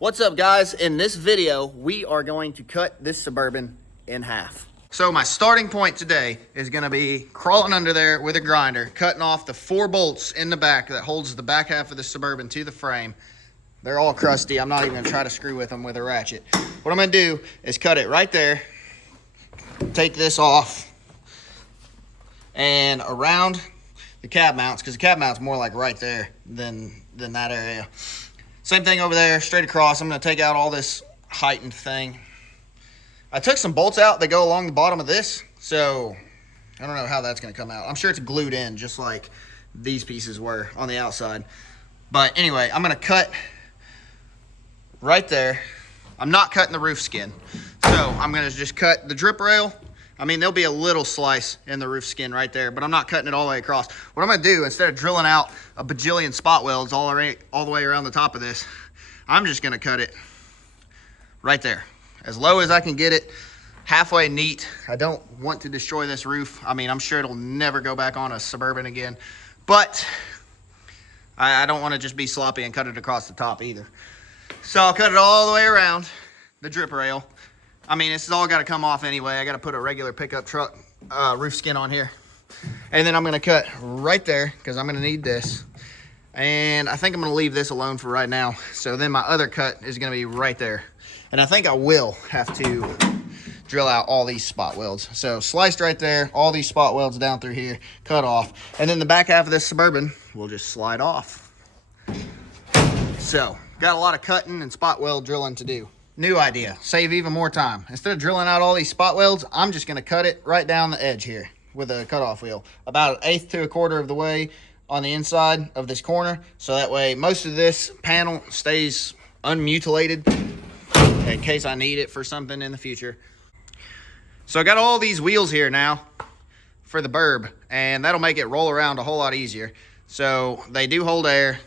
What's up, guys? In this video, we are going to cut this Suburban in half. So my starting point today is gonna be crawling under there with a grinder, cutting off the 4 bolts in the back that holds the back half of the Suburban to the frame. They're all crusty. I'm not even gonna try to screw with them with a ratchet. What I'm gonna do is cut it right there, take this off, and around the cab mounts, because the cab mount's more like right there than that area. Same thing over there, straight across. I'm gonna take out all this heightened thing. I took some bolts out that go along the bottom of this, so I don't know how that's gonna come out. I'm sure it's glued in just like these pieces were on the outside. But anyway, I'm gonna cut right there. I'm not cutting the roof skin. So I'm gonna just cut the drip rail. I mean, there'll be a little slice in the roof skin right there, but I'm not cutting it all the way across. What I'm gonna do, instead of drilling out a bajillion spot welds all the way around the top of this, I'm just gonna cut it right there. As low as I can get it, halfway neat. I don't want to destroy this roof. I mean, I'm sure it'll never go back on a Suburban again, but I don't wanna just be sloppy and cut it across the top either. So I'll cut it all the way around the drip rail. I mean, this has all got to come off anyway. I got to put a regular pickup truck roof skin on here. And then I'm going to cut right there because I'm going to need this. And I think I'm going to leave this alone for right now. So then my other cut is going to be right there. And I think I will have to drill out all these spot welds. So sliced right there, all these spot welds down through here, cut off. And then the back half of this Suburban will just slide off. So got a lot of cutting and spot weld drilling to do. New idea, save even more time. Instead of drilling out all these spot welds, I'm just gonna cut it right down the edge here with a cutoff wheel. About 1/8 to 1/4 of the way on the inside of this corner. So that way most of this panel stays unmutilated in case I need it for something in the future. So I got all these wheels here now for the burb, and that'll make it roll around a whole lot easier. So they do hold air.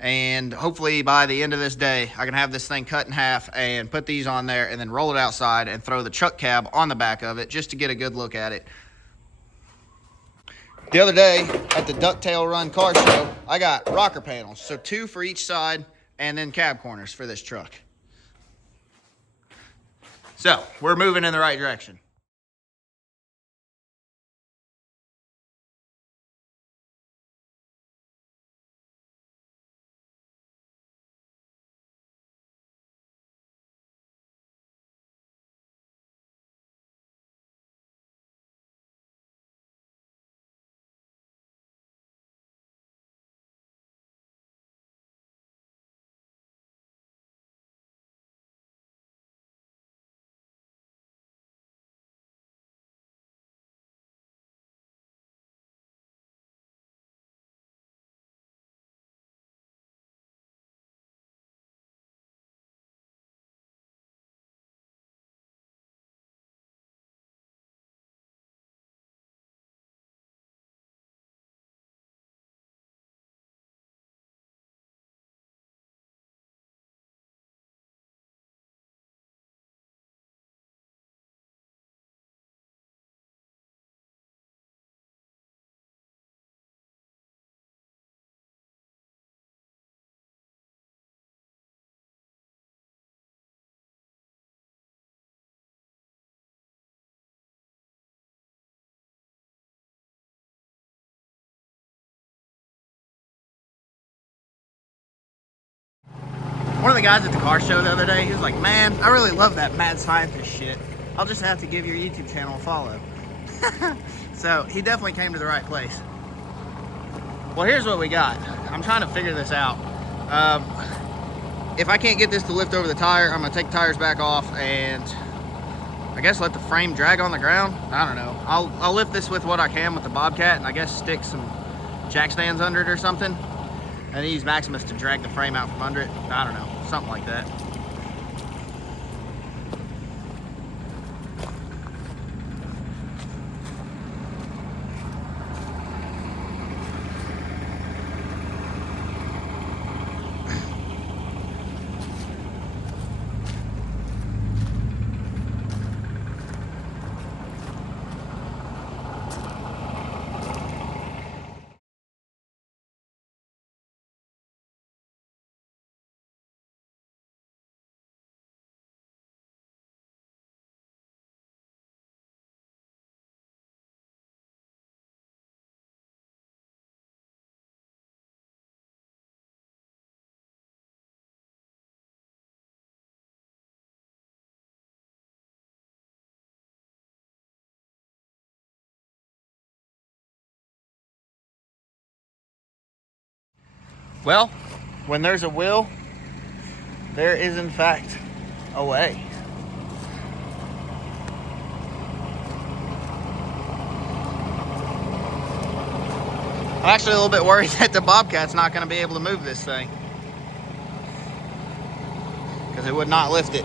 And hopefully by the end of this day, I can have this thing cut in half and put these on there and then roll it outside and throw the truck cab on the back of it just to get a good look at it. The other day at the Ducktail Run car show, I got rocker panels. So 2 for each side and then cab corners for this truck. So we're moving in the right direction. One of the guys at the car show the other day, he was like, man, I really love that mad scientist shit. I'll just have to give your YouTube channel a follow. So he definitely came to the right place. Well, here's what we got. I'm trying to figure this out. If I can't get this to lift over the tire, I'm gonna take the tires back off and I guess let the frame drag on the ground. I don't know. I'll lift this with what I can with the bobcat and I guess stick some jack stands under it or something. And use Maximus to drag the frame out from under it. I don't know, something like that. Well, when there's a will, there is in fact a way. I'm actually a little bit worried that the bobcat's not going to be able to move this thing, because it would not lift it.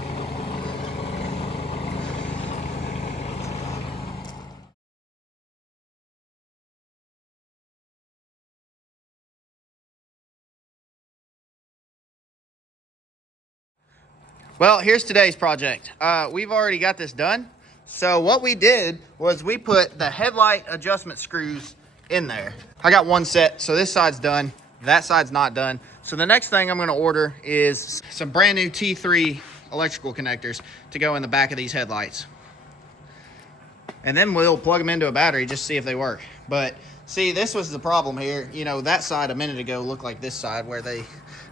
Well, here's today's project. We've already got this done. So what we did was we put the headlight adjustment screws in there. I got one set, so this side's done. That side's not done. So the next thing I'm gonna order is some brand new T3 electrical connectors to go in the back of these headlights. And then we'll plug them into a battery just to see if they work. But see, this was the problem here. You know, that side a minute ago looked like this side where they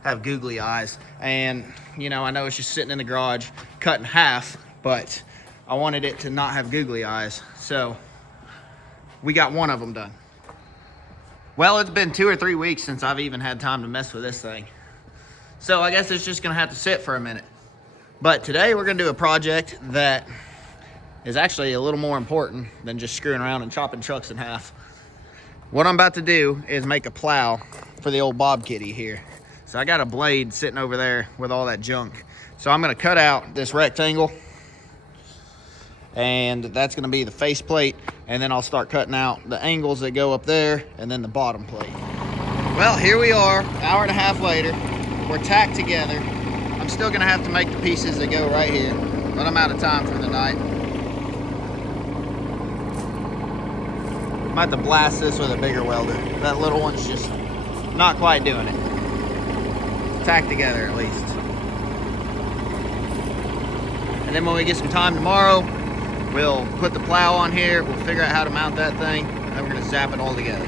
have googly eyes. And, you know, I know it's just sitting in the garage cut in half, but I wanted it to not have googly eyes. So we got one of them done. Well, it's been 2 or 3 weeks since I've even had time to mess with this thing. So I guess it's just gonna have to sit for a minute. But today we're gonna do a project that is actually a little more important than just screwing around and chopping trucks in half. What I'm about to do is make a plow for the old Bob Kitty here. So I got a blade sitting over there with all that junk. So I'm gonna cut out this rectangle, and that's gonna be the face plate, and then I'll start cutting out the angles that go up there, and then the bottom plate. Well, here we are, hour and a half later. We're tacked together. I'm still gonna have to make the pieces that go right here, but I'm out of time for the night. I'm about to blast this with a bigger welder. That little one's just not quite doing it. Tacked together at least. And then when we get some time tomorrow, we'll put the plow on here, we'll figure out how to mount that thing, and then we're gonna zap it all together.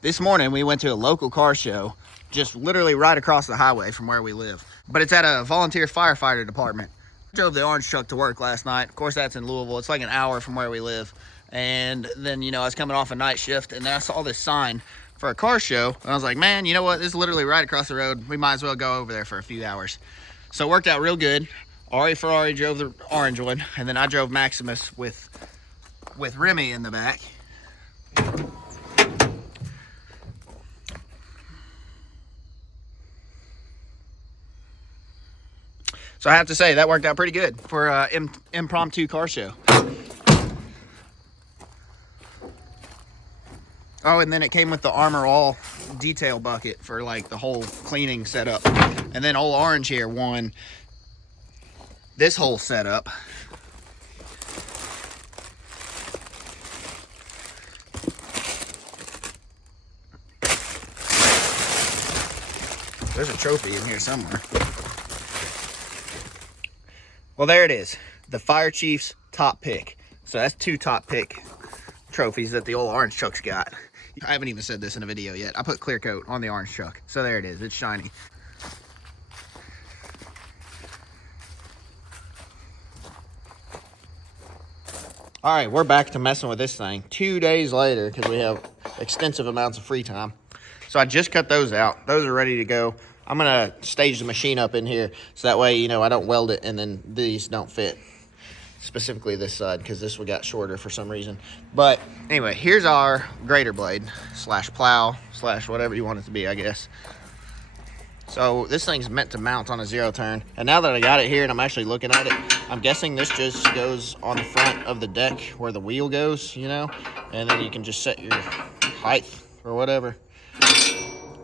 This morning we went to a local car show, just literally right across the highway from where we live. But it's at a volunteer firefighter department. I drove the orange truck to work last night. Of course, that's in Louisville. It's like an hour from where we live. And then, you know, I was coming off a night shift, and then I saw this sign for a car show. And I was like, man, you know what? This is literally right across the road. We might as well go over there for a few hours. So it worked out real good. Ferrari drove the orange one, and then I drove Maximus with Remy in the back. So I have to say, that worked out pretty good for an impromptu car show. Oh, and then it came with the Armor All detail bucket for like the whole cleaning setup. And then old Orange here won this whole setup. There's a trophy in here somewhere. Well, there it is, the Fire Chief's top pick. So that's 2 top pick trophies that the old orange truck's got. I haven't even said this in a video yet. I put clear coat on the orange truck. So there it is, it's shiny. All right, we're back to messing with this thing 2 days later because we have extensive amounts of free time. So I just cut those out. Those are ready to go. I'm gonna stage the machine up in here so that way, you know, I don't weld it and then these don't fit. Specifically this side, because this one got shorter for some reason. But anyway, here's our grater blade slash plow slash whatever you want it to be, I guess. So this thing's meant to mount on a 0 turn. And now that I got it here and I'm actually looking at it, I'm guessing this just goes on the front of the deck where the wheel goes, you know, and then you can just set your height or whatever.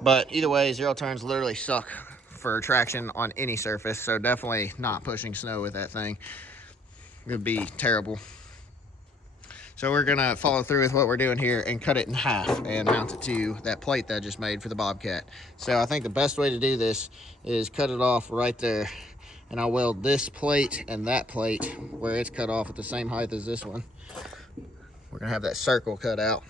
But either way, 0 turns literally suck for traction on any surface. So definitely not pushing snow with that thing. It would be terrible. So we're gonna follow through with what we're doing here and cut it in half and mount it to that plate that I just made for the Bobcat. So I think the best way to do this is cut it off right there, and I'll weld this plate and that plate where it's cut off at the same height as this one. We're gonna have that circle cut out,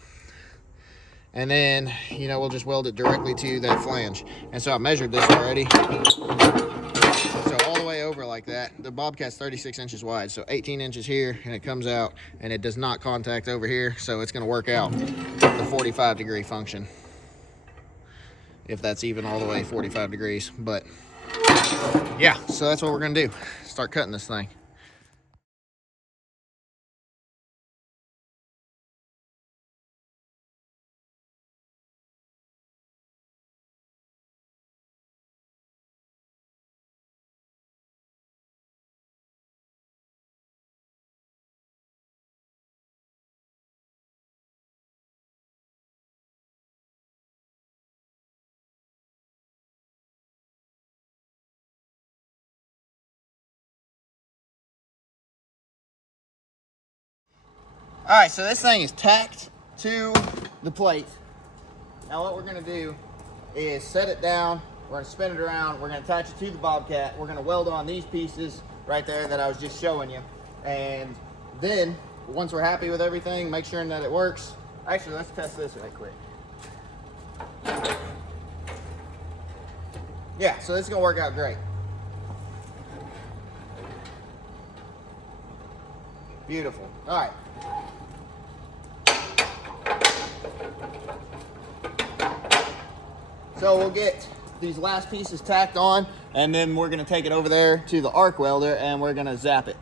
and then, you know, we'll just weld it directly to that flange. And so I measured this already. So all the way over like that. The Bobcat's 36 inches wide, so 18 inches here, and it comes out, and it does not contact over here, so it's going to work out the 45-degree function, if that's even all the way 45 degrees. But yeah, so that's what we're going to do. Start cutting this thing. All right, so this thing is tacked to the plate. Now what we're gonna do is set it down, we're gonna spin it around, we're gonna attach it to the Bobcat, we're gonna weld on these pieces right there that I was just showing you. And then, once we're happy with everything, make sure that it works. Actually, let's test this right quick. Yeah, so this is gonna work out great. Beautiful. All right. So we'll get these last pieces tacked on, and then we're gonna take it over there to the arc welder and we're gonna zap it.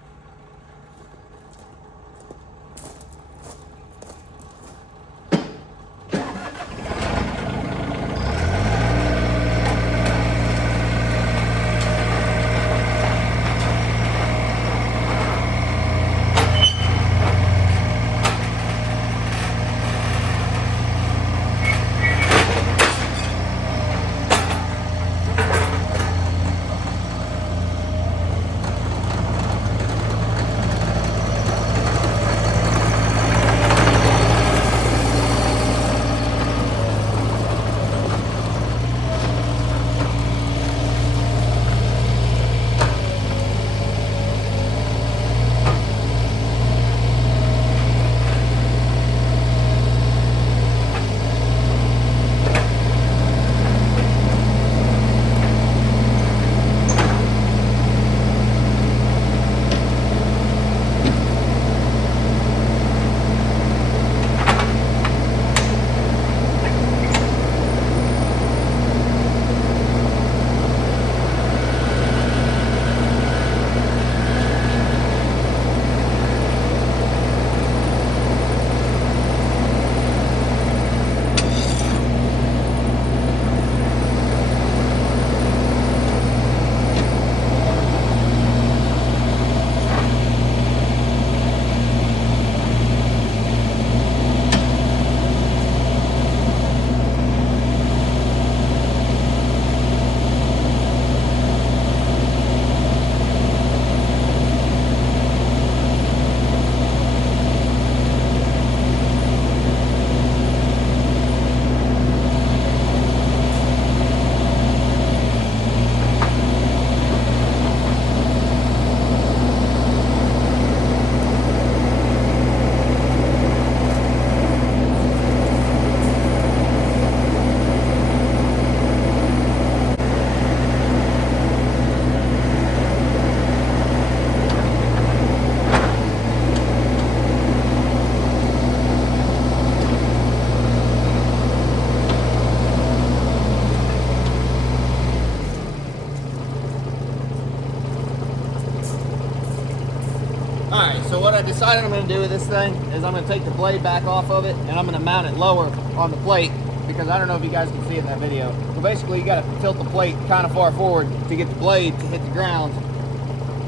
So what I decided I'm going to do with this thing is I'm going to take the blade back off of it and I'm going to mount it lower on the plate, because I don't know if you guys can see it in that video, but basically you got to tilt the plate kind of far forward to get the blade to hit the ground.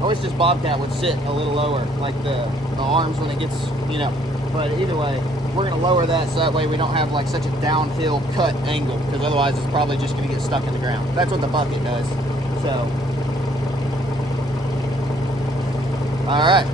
I wish this Bobcat would sit a little lower, like the arms when it gets, you know, but either way, we're going to lower that so that way we don't have like such a downhill cut angle, because otherwise it's probably just going to get stuck in the ground. That's what the bucket does. So, all right.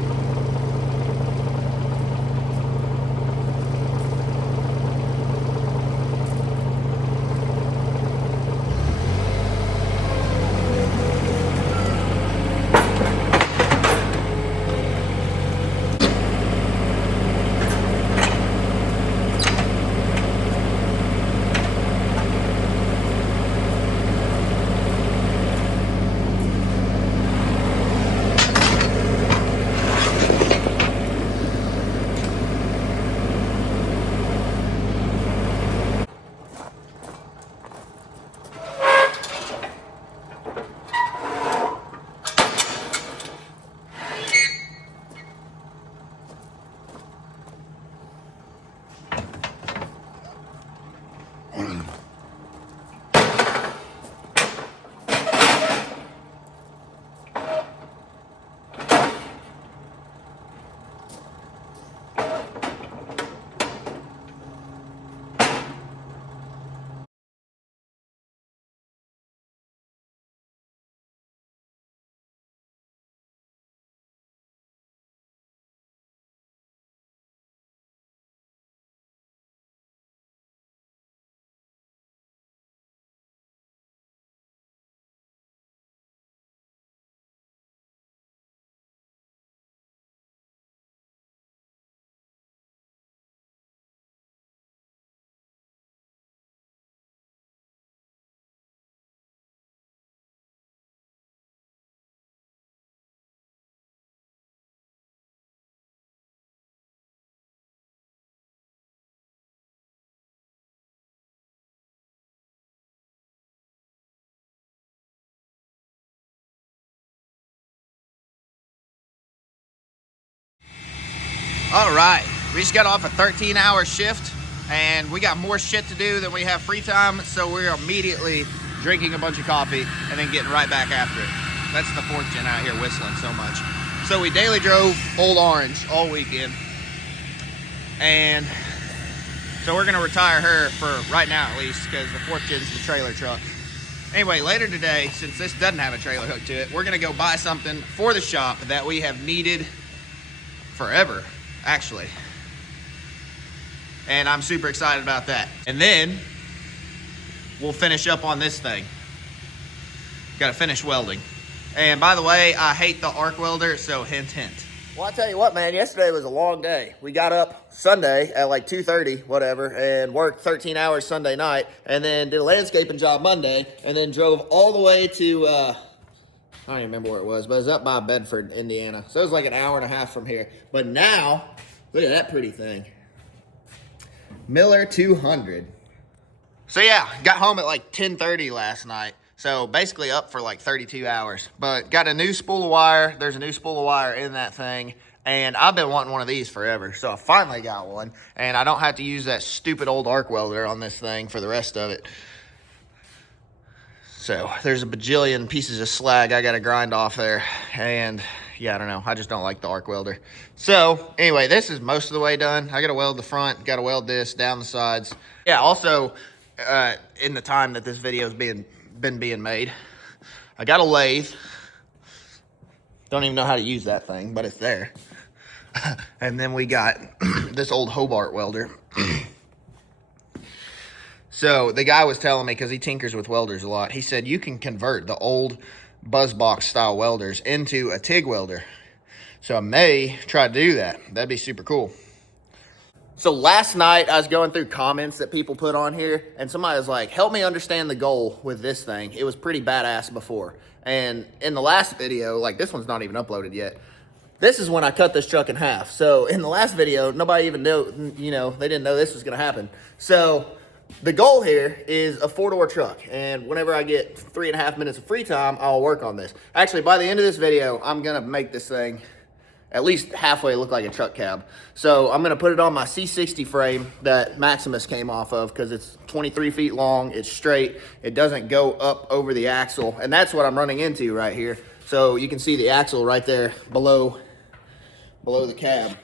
All right, we just got off a 13-hour shift and we got more shit to do than we have free time, so we're immediately drinking a bunch of coffee and then getting right back after it. That's the 4th gen out here whistling so much. So we daily drove Old Orange all weekend, and so we're gonna retire her for right now at least, because the 4th gen's the trailer truck. Anyway, later today, since this doesn't have a trailer hook to it, we're gonna go buy something for the shop that we have needed forever, actually. And I'm super excited about that. And then we'll finish up on this thing. Gotta finish welding. And by the way, I hate the arc welder, so hint, hint. Well, I tell you what, man, yesterday was a long day. We got up Sunday at like 2:30, whatever, and worked 13 hours Sunday night, and then did a landscaping job Monday, and then drove all the way to, I don't even remember where it was, but it was up by Bedford, Indiana. So it was like an hour and a half from here. But now, look at that pretty thing. Miller 200. So yeah, got home at like 10:30 last night. So basically up for like 32 hours. But got a new spool of wire. There's a new spool of wire in that thing. And I've been wanting one of these forever. So I finally got one. And I don't have to use that stupid old arc welder on this thing for the rest of it. So there's a bajillion pieces of slag I got to grind off there. And yeah, I don't know. I just don't like the arc welder. So anyway, this is most of the way done. I got to weld the front. Got to weld this down the sides. Yeah, also in the time that this video is been being made, I got a lathe. Don't even know how to use that thing, but it's there. And then we got this old Hobart welder. So the guy was telling me, because he tinkers with welders a lot, he said you can convert the old BuzzBox style welders into a TIG welder. So I may try to do that. That'd be super cool. So last night I was going through comments that people put on here, and somebody was like, help me understand the goal with this thing. It was pretty badass before. And in the last video, like this one's not even uploaded yet, this is when I cut this truck in half. So in the last video, nobody even knew, you know, they didn't know this was gonna happen. So the goal here is a 4-door truck. And whenever I get 3.5 minutes of free time, I'll work on this. Actually, by the end of this video, I'm gonna make this thing at least halfway look like a truck cab. So I'm gonna put it on my C60 frame that Maximus came off of, because it's 23 feet long, it's straight, it doesn't go up over the axle, and that's what I'm running into right here. So you can see the axle right there below the cab.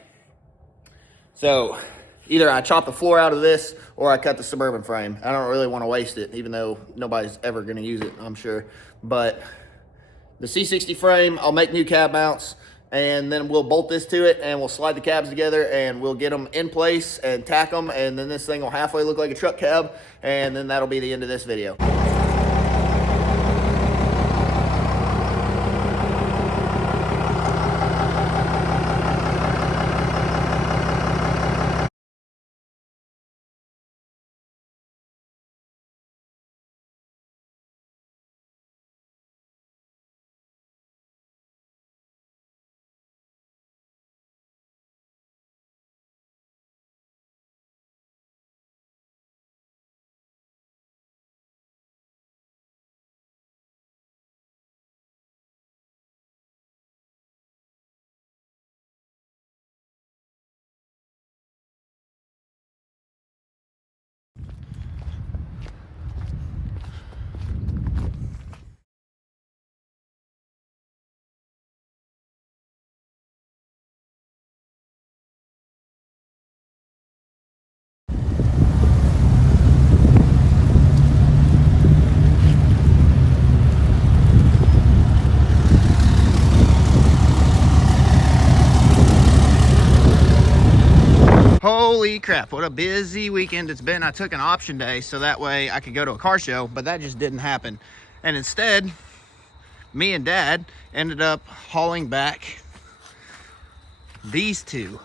So either I chop the floor out of this or I cut the Suburban frame. I don't really want to waste it, even though nobody's ever gonna use it, I'm sure. But the C60 frame, I'll make new cab mounts, and then we'll bolt this to it, and we'll slide the cabs together, and we'll get them in place and tack them, and then this thing will halfway look like a truck cab, and then that'll be the end of this video. Holy crap, what a busy weekend it's been. I took an option day so that way I could go to a car show, but that just didn't happen. And instead, me and Dad ended up hauling back these two.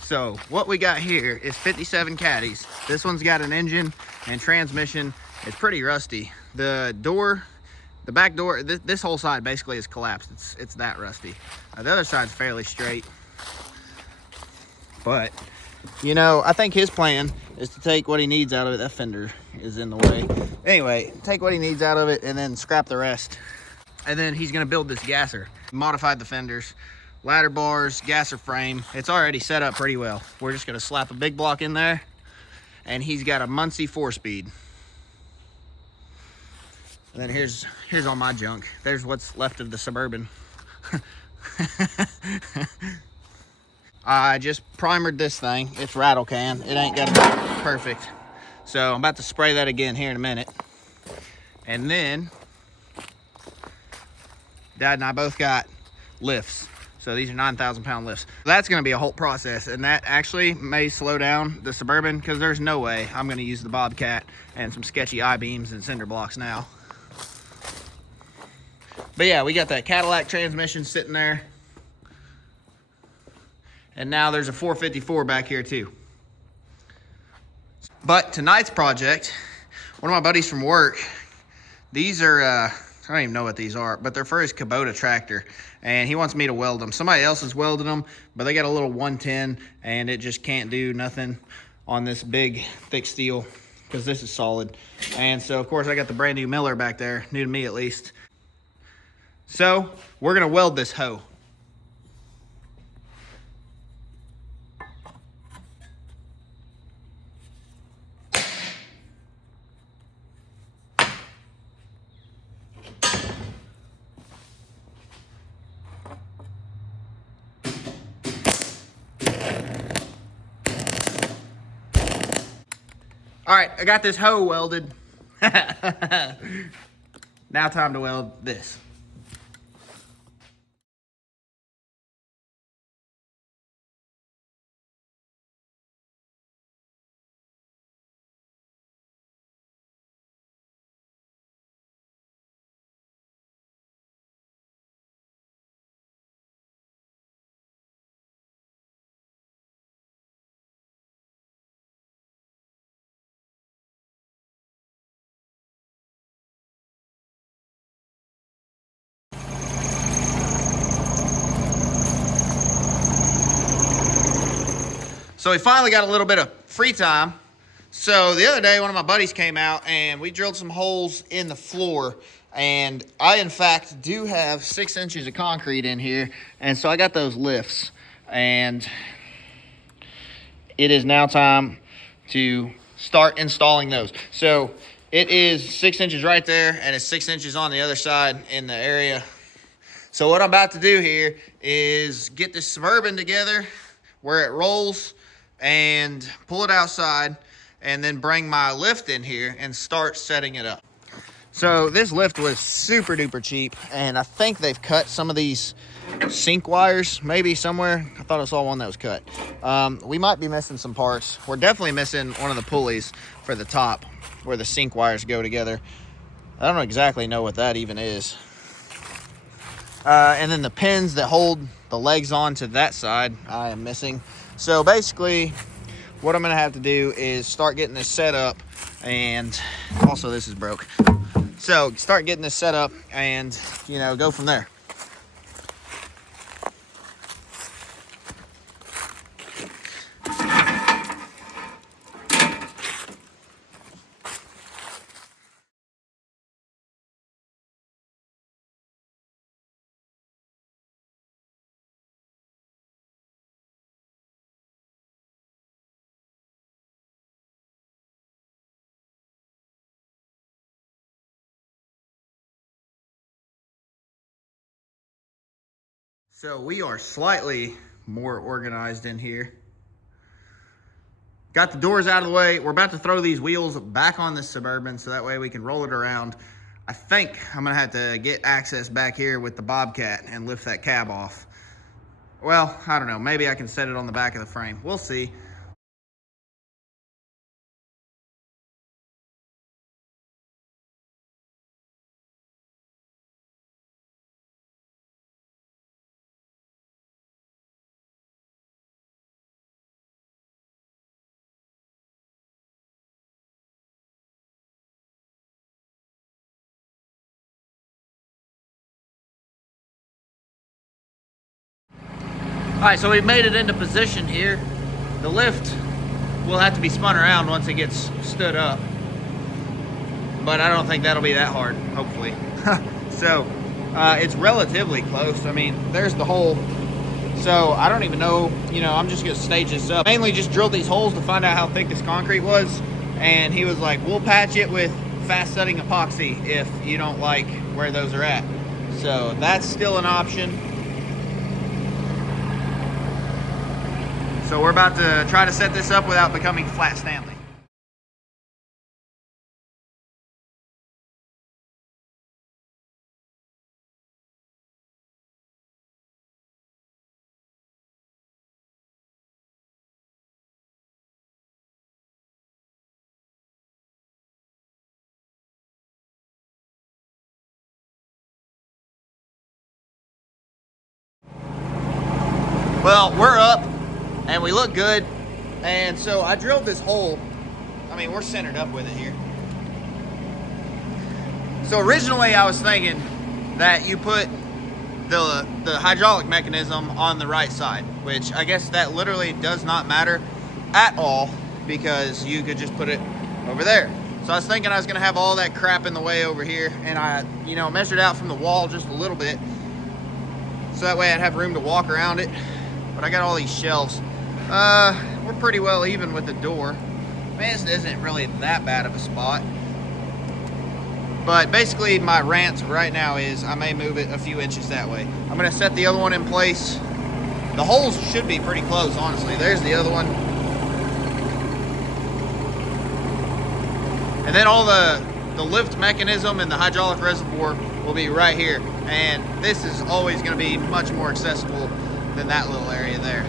So what we got here is 57 caddies. This one's got an engine and transmission. It's pretty rusty. The door, the back door, this whole side basically is collapsed. It's that rusty. The other side's fairly straight. But, you know, I think his plan is to take what he needs out of it. That fender is in the way. Anyway, take what he needs out of it and then scrap the rest. And then he's gonna build this gasser. Modified the fenders, ladder bars, gasser frame. It's already set up pretty well. We're just gonna slap a big block in there, and he's got a Muncie 4-speed. And then here's all my junk. There's what's left of the Suburban. I just primered this thing. It's rattle can. It ain't got to be perfect. So I'm about to spray that again here in a minute. And then Dad and I both got lifts. So these are 9,000 pound lifts. That's gonna be a whole process, and that actually may slow down the Suburban, because there's no way I'm gonna use the Bobcat and some sketchy I-beams and cinder blocks now. But yeah, we got that Cadillac transmission sitting there. And now there's a 454 back here too. But tonight's project, one of my buddies from work, these are, I don't even know what these are, but they're for his Kubota tractor, and he wants me to weld them. Somebody else is welding them, but they got a little 110, and it just can't do nothing on this big, thick steel, because this is solid. And so, of course, I got the brand new Miller back there, new to me at least. So, we're gonna weld this hoe. All right, I got this hoe welded. Now time to weld this. So we finally got a little bit of free time. So the other day, one of my buddies came out and we drilled some holes in the floor. And I, in fact, do have 6 inches of concrete in here. And so I got those lifts. And it is now time to start installing those. So it is 6 inches right there, and it's 6 inches on the other side in the area. So what I'm about to do here is get this Suburban together where it rolls, and pull it outside, and then bring my lift in here and start setting it up. So this lift was super duper cheap, and I think they've cut some of these sync wires maybe somewhere. I thought I saw one that was cut. We might be missing some parts. We're definitely missing one of the pulleys for the top where the sync wires go together. I don't exactly know what that even is. And then the pins that hold the legs on to that side I am missing. So basically, what I'm gonna have to do is start getting this set up, and also this is broke. So start getting this set up and, you know, go from there. So we are slightly more organized in here. Got the doors out of the way. We're about to throw these wheels back on this Suburban so that way we can roll it around. I think I'm gonna have to get access back here with the Bobcat and lift that cab off. Well, I don't know. Maybe I can set it on the back of the frame. We'll see. All right, so we've made it into position here. The lift will have to be spun around once it gets stood up, but I don't think that'll be that hard, hopefully. So it's relatively close. I mean, there's the hole So I don't even know, you know, I'm just gonna stage this up. Mainly just drilled these holes to find out how thick this concrete was. And he was like, we'll patch it with fast setting epoxy if you don't like where those are at. So that's still an option. So we're about to try to set this up without becoming flat Stanley. Well, we're up and we look good. And so I drilled this hole. I mean, we're centered up with it here. So originally I was thinking that you put the hydraulic mechanism on the right side, which I guess that literally does not matter at all because you could just put it over there. So I was thinking I was gonna have all that crap in the way over here, and I, you know, measured out from the wall just a little bit so that way I'd have room to walk around it. But I got all these shelves. We're pretty well even with the door. Man, this isn't really that bad of a spot. But basically my rant right now is I may move it a few inches that way. I'm gonna set the other one in place. The holes should be pretty close, honestly. There's the other one. And then all the lift mechanism and the hydraulic reservoir will be right here. And this is always gonna be much more accessible than that little area there.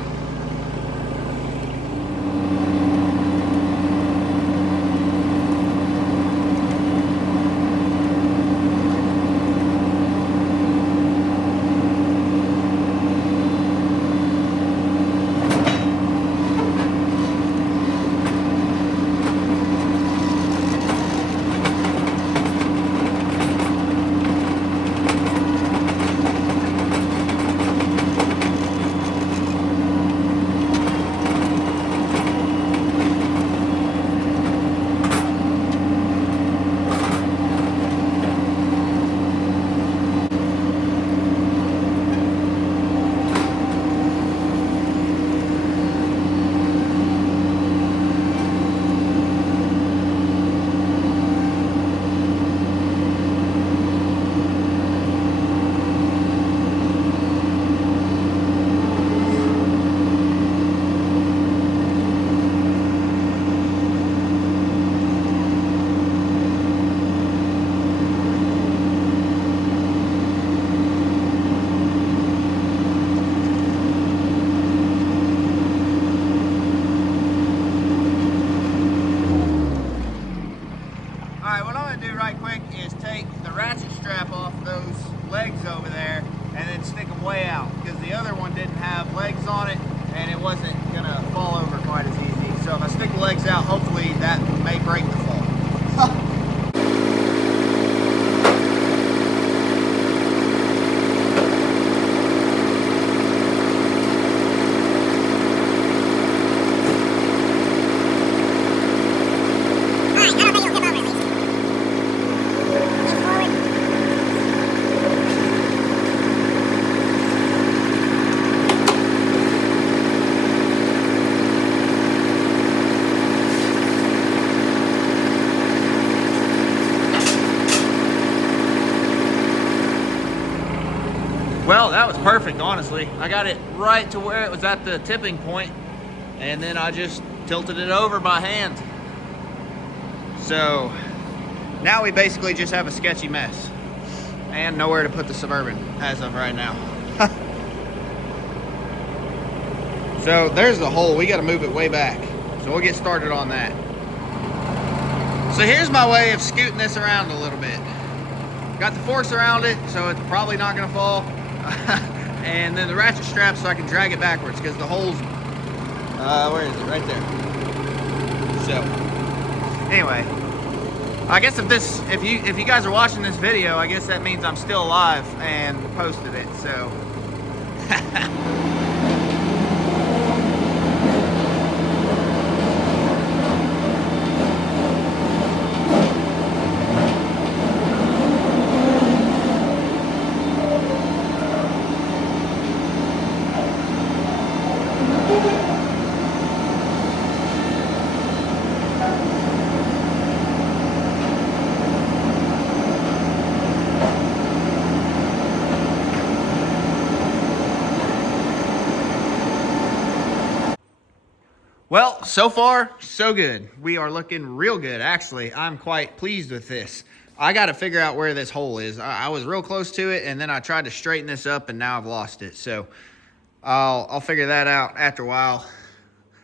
Well, that was perfect, honestly. I got it right to where it was at the tipping point, and then I just tilted it over by hand. So now we basically just have a sketchy mess and nowhere to put the Suburban as of right now. So there's the hole. We got to move it way back. So we'll get started on that. So here's my way of scooting this around a little bit. Got the forks around it, so it's probably not going to fall. And then the ratchet strap so I can drag it backwards because the hole's, where is it? Right there. So, anyway, I guess if you guys are watching this video, I guess that means I'm still alive and posted it, so. Well, so far, so good. We are looking real good. Actually, I'm quite pleased with this. I got to figure out where this hole is. I was real close to it, and then I tried to straighten this up, and now I've lost it. So I'll figure that out after a while.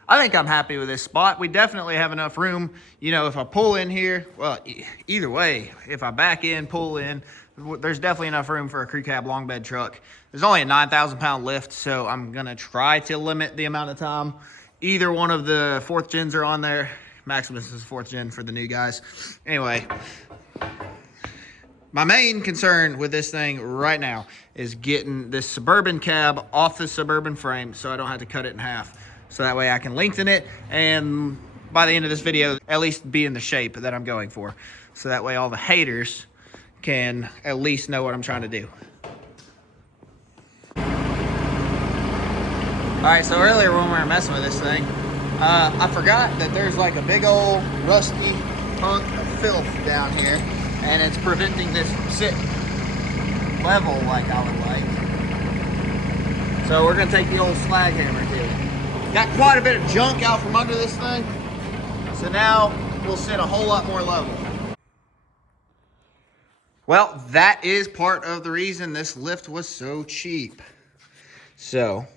I think I'm happy with this spot. We definitely have enough room. You know, if I pull in here, well, either way, if I back in, pull in, there's definitely enough room for a crew cab long bed truck. There's only a 9,000 pound lift, so I'm going to try to limit the amount of time. Either one of the 4th gens are on there. Maximus is 4th gen for the new guys. Anyway, my main concern with this thing right now is getting this Suburban cab off the Suburban frame so I don't have to cut it in half. So that way I can lengthen it and by the end of this video, at least be in the shape that I'm going for. So that way all the haters can at least know what I'm trying to do. All right, so earlier when we were messing with this thing, I forgot that there's like a big old rusty hunk of filth down here, and it's preventing this from sitting level like I would like. So we're gonna take the old slag hammer to it. Got quite a bit of junk out from under this thing, so now we'll sit a whole lot more level. Well, that is part of the reason this lift was so cheap. So,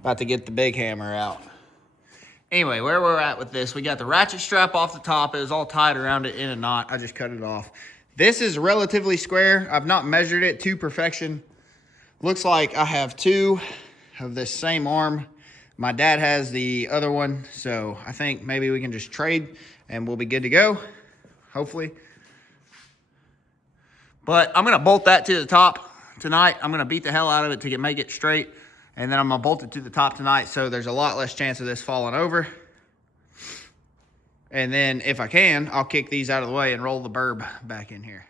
about to get the big hammer out. Anyway, where we're at with this, we got the ratchet strap off the top. It was all tied around it in a knot. I just cut it off. This is relatively square. I've not measured it to perfection. Looks like I have 2 of this same arm. My dad has the other one, so I think maybe we can just trade and we'll be good to go, hopefully. But I'm gonna bolt that to the top tonight. I'm gonna beat the hell out of it to make it straight, and then I'm gonna bolt it to the top tonight so there's a lot less chance of this falling over. And then if I can, I'll kick these out of the way and roll the burb back in here.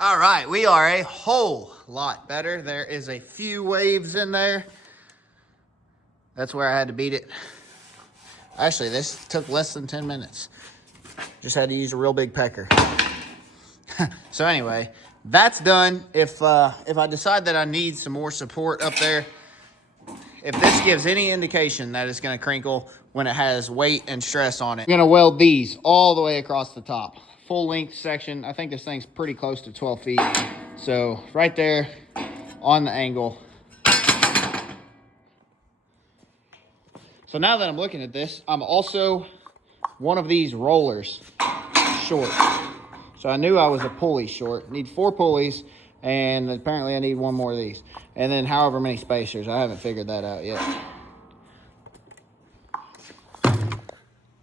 All right, we are a whole lot better. There is a few waves in there. That's where I had to beat it. Actually, this took less than 10 minutes. Just had to use a real big pecker. So anyway, that's done. If I decide that I need some more support up there, if this gives any indication that it's gonna crinkle when it has weight and stress on it, I'm gonna weld these all the way across the top. Full length section. I think this thing's pretty close to 12 feet. So right there on the angle. So now that I'm looking at this, I'm also one of these rollers short. So I knew I was a pulley short. Need 4 pulleys, and apparently I need 1 more of these. And then however many spacers. I haven't figured that out yet.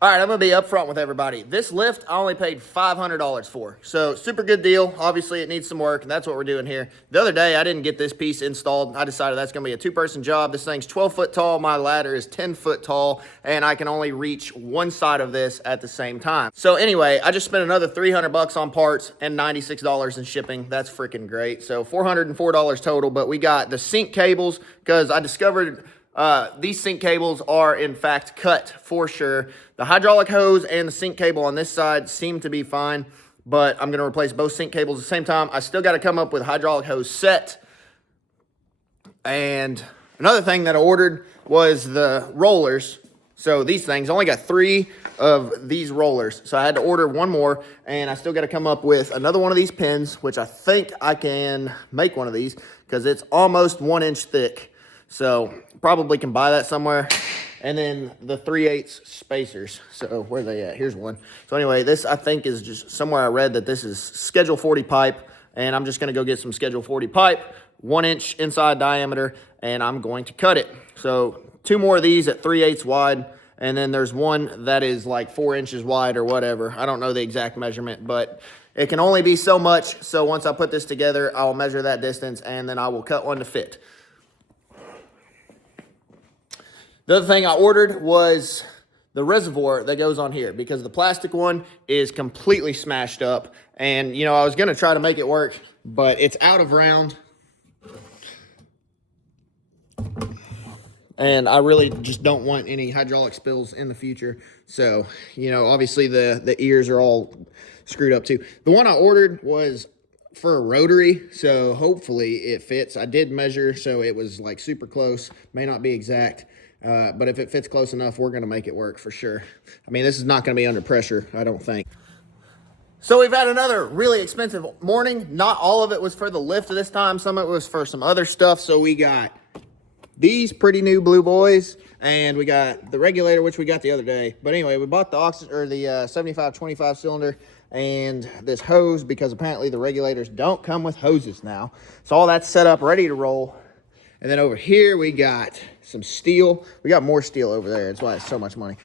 All right, I'm gonna be upfront with everybody. This lift, I only paid $500 for. So super good deal. Obviously it needs some work, and that's what we're doing here. The other day, I didn't get this piece installed. I decided that's gonna be a 2-person job. This thing's 12 foot tall. My ladder is 10 foot tall, and I can only reach one side of this at the same time. So anyway, I just spent another $300 on parts and $96 in shipping. That's freaking great. So $404 total, but we got the sync cables because I discovered these sync cables are in fact cut for sure. The hydraulic hose and the sync cable on this side seem to be fine, but I'm going to replace both sync cables at the same time. I still got to come up with a hydraulic hose set. And another thing that I ordered was the rollers. So these things, I only got 3 of these rollers. So I had to order 1 more, and I still got to come up with another one of these pins, which I think I can make one of these because it's almost 1 inch thick. So probably can buy that somewhere. And then the 3/8 spacers. So where are they at? Here's one. So anyway, this I think is just somewhere I read that this is Schedule 40 pipe. And I'm just going to go get some Schedule 40 pipe, 1 inch inside diameter, and I'm going to cut it. So 2 more of these at 3/8 wide. And then there's one that is like 4 inches wide or whatever. I don't know the exact measurement, but it can only be so much. So once I put this together, I'll measure that distance and then I will cut one to fit. The other thing I ordered was the reservoir that goes on here because the plastic one is completely smashed up. And, you know, I was going to try to make it work, but it's out of round. And I really just don't want any hydraulic spills in the future. So, you know, obviously the ears are all screwed up too. The one I ordered was for a rotary, so hopefully it fits. I did measure, so it was like super close. May not be exact, but if it fits close enough, we're gonna make it work for sure. I mean, this is not gonna be under pressure, I don't think. So we've had another really expensive morning. Not all of it was for the lift this time. Some of it was for some other stuff. So we got these pretty new blue boys, and we got the regulator, which we got the other day. But anyway, we bought the oxygen, or the 75-25 cylinder, and this hose, because apparently the regulators don't come with hoses now. So all that's set up, ready to roll. And then over here we got some steel. We got more steel over there. That's why it's so much money.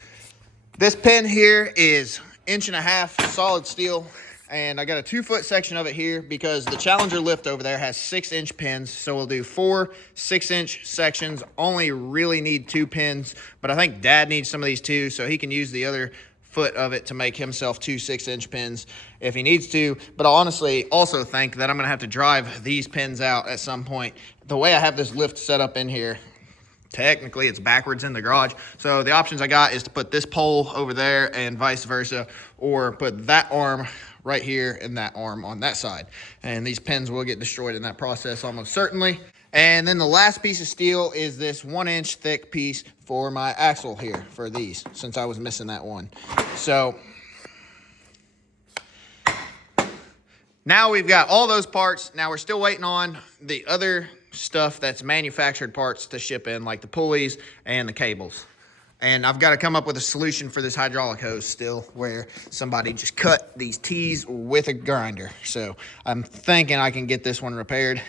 This pin here is 1.5 inch solid steel, and I got a 2-foot section of it here because the Challenger lift over there has 6-inch pins. So we'll do 4 6-inch sections. Only really need 2 pins, but I think Dad needs some of these too, so he can use the other foot of it to make himself 2 6-inch pins if he needs to. But I honestly also think that I'm gonna have to drive these pins out at some point. The way I have this lift set up in here, technically it's backwards in the garage. So the options I got is to put this pole over there and vice versa, or put that arm right here and that arm on that side. And these pins will get destroyed in that process almost certainly. And then the last piece of steel is this 1-inch thick piece for my axle here for these, since I was missing that one. So now we've got all those parts. Now we're still waiting on the other stuff that's manufactured parts to ship in, like the pulleys and the cables. And I've got to come up with a solution for this hydraulic hose still, where somebody just cut these T's with a grinder. So I'm thinking I can get this one repaired.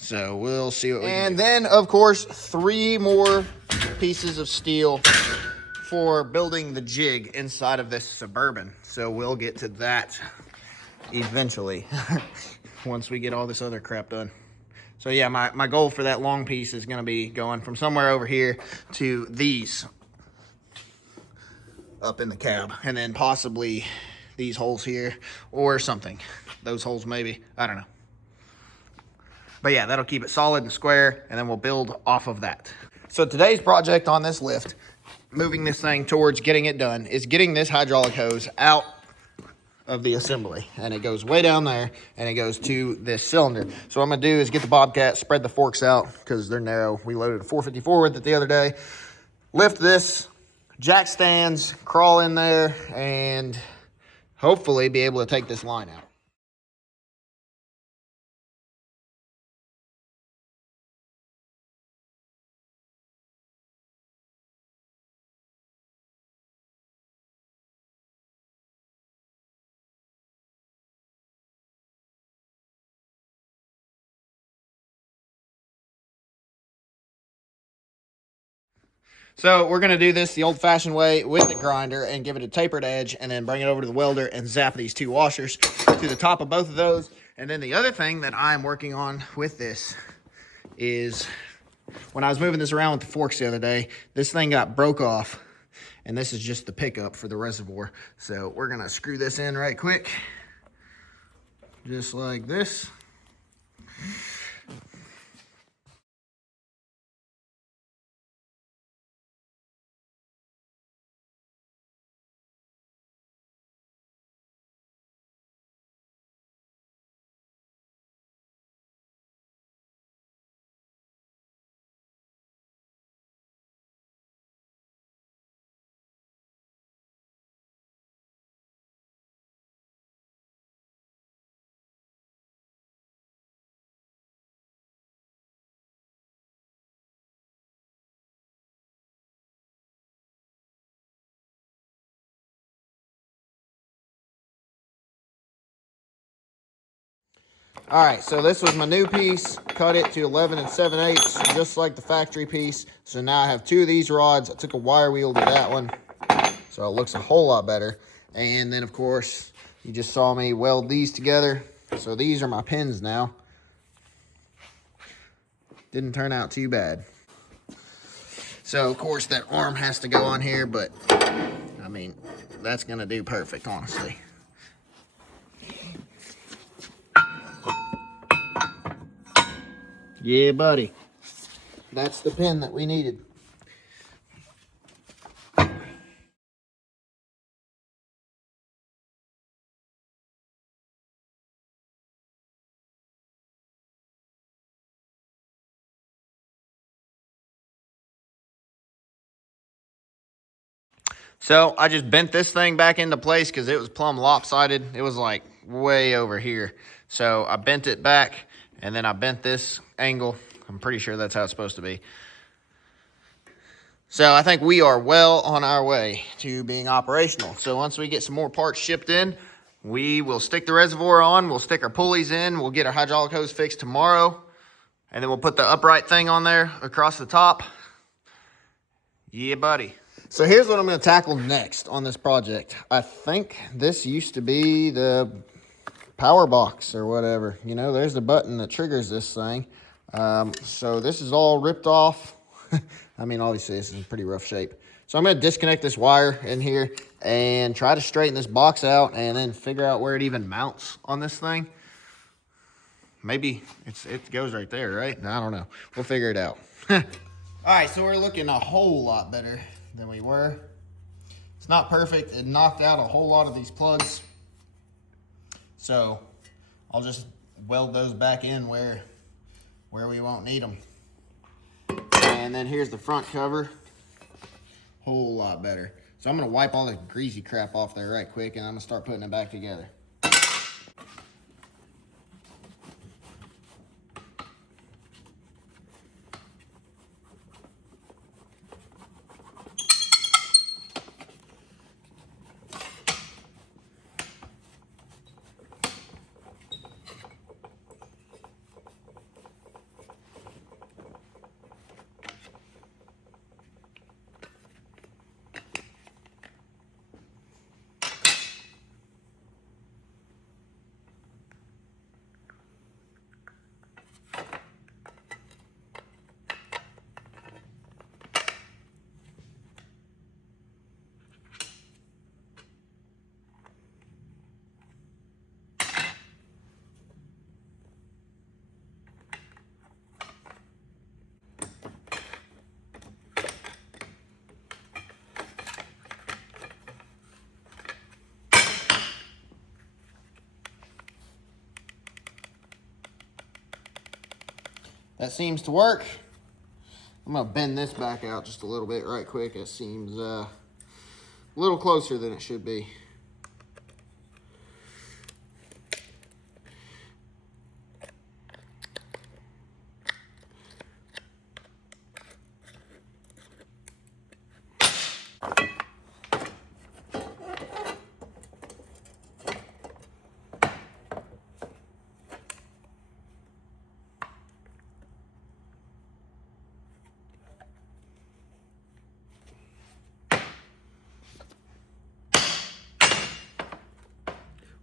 So we'll see what we can do. And then, of course, 3 more pieces of steel for building the jig inside of this Suburban. So we'll get to that eventually once we get all this other crap done. So yeah, my goal for that long piece is going to be going from somewhere over here to these up in the cab, and then possibly these holes here or something. Those holes maybe, I don't know. But yeah, that'll keep it solid and square, and then we'll build off of that. So today's project on this lift, moving this thing towards getting it done, is getting this hydraulic hose out of the assembly. And it goes way down there, and it goes to this cylinder. So what I'm gonna do is get the bobcat, spread the forks out, because they're narrow. We loaded a 454 with it the other day. Lift this, jack stands, crawl in there, and hopefully be able to take this line out. So we're going to do this the old-fashioned way with the grinder and give it a tapered edge, and then bring it over to the welder and zap these 2 washers to the top of both of those. And then the other thing that I'm working on with this is, when I was moving this around with the forks the other day, this thing got broke off, and this is just the pickup for the reservoir. So we're going to screw this in right quick, just like this. All right, so this was my new piece. Cut it to 11 7/8, just like the factory piece. So now I have 2 of these rods. I took a wire wheel to that one, so it looks a whole lot better. And then, of course, you just saw me weld these together. So these are my pins now. Didn't turn out too bad. So, of course, that arm has to go on here, but, I mean, that's going to do perfect, honestly. Yeah, buddy. that's the pin that we needed. So I just bent this thing back into place because it was plumb lopsided. It was like way over here. So I bent it back and then I bent this angle. I'm pretty sure that's how it's supposed to be. So I think we are well on our way to being operational. So once we get some more parts shipped in, we will stick the reservoir on, we'll stick our pulleys in, we'll get our hydraulic hose fixed tomorrow, and then we'll put the upright thing on there across the top. Yeah, buddy. So here's what I'm going to tackle next on this project. I think this used to be the power box or whatever. You know, there's the button that triggers this thing. So this is all ripped off. I mean, obviously this is in pretty rough shape. So I'm going to disconnect this wire in here and try to straighten this box out and then figure out where it even mounts on this thing. Maybe it goes right there, right? I don't know. We'll figure it out. All right, so we're looking a whole lot better than we were. It's not perfect. It knocked out a whole lot of these plugs. So I'll just weld those back in where we won't need them. And then here's the front cover. Whole lot better. So I'm gonna wipe all the greasy crap off there right quick and I'm gonna start putting it back together. That seems to work. I'm gonna bend this back out just a little bit right quick. It seems a little closer than it should be.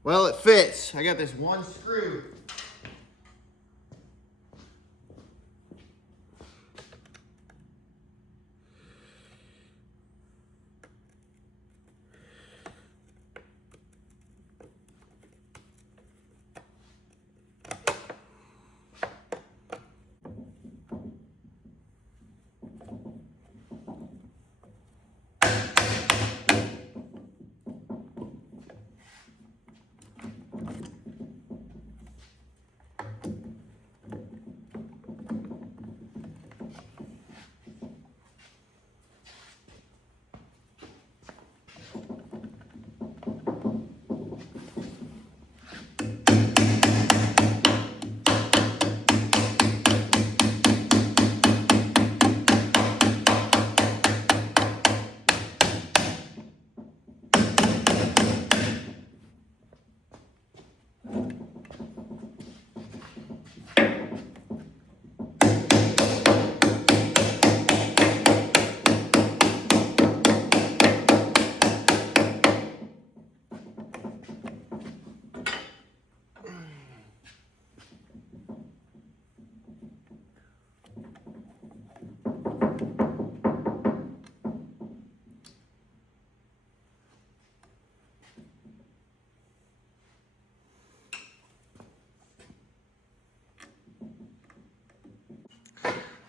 Well, it fits. I got this one screw.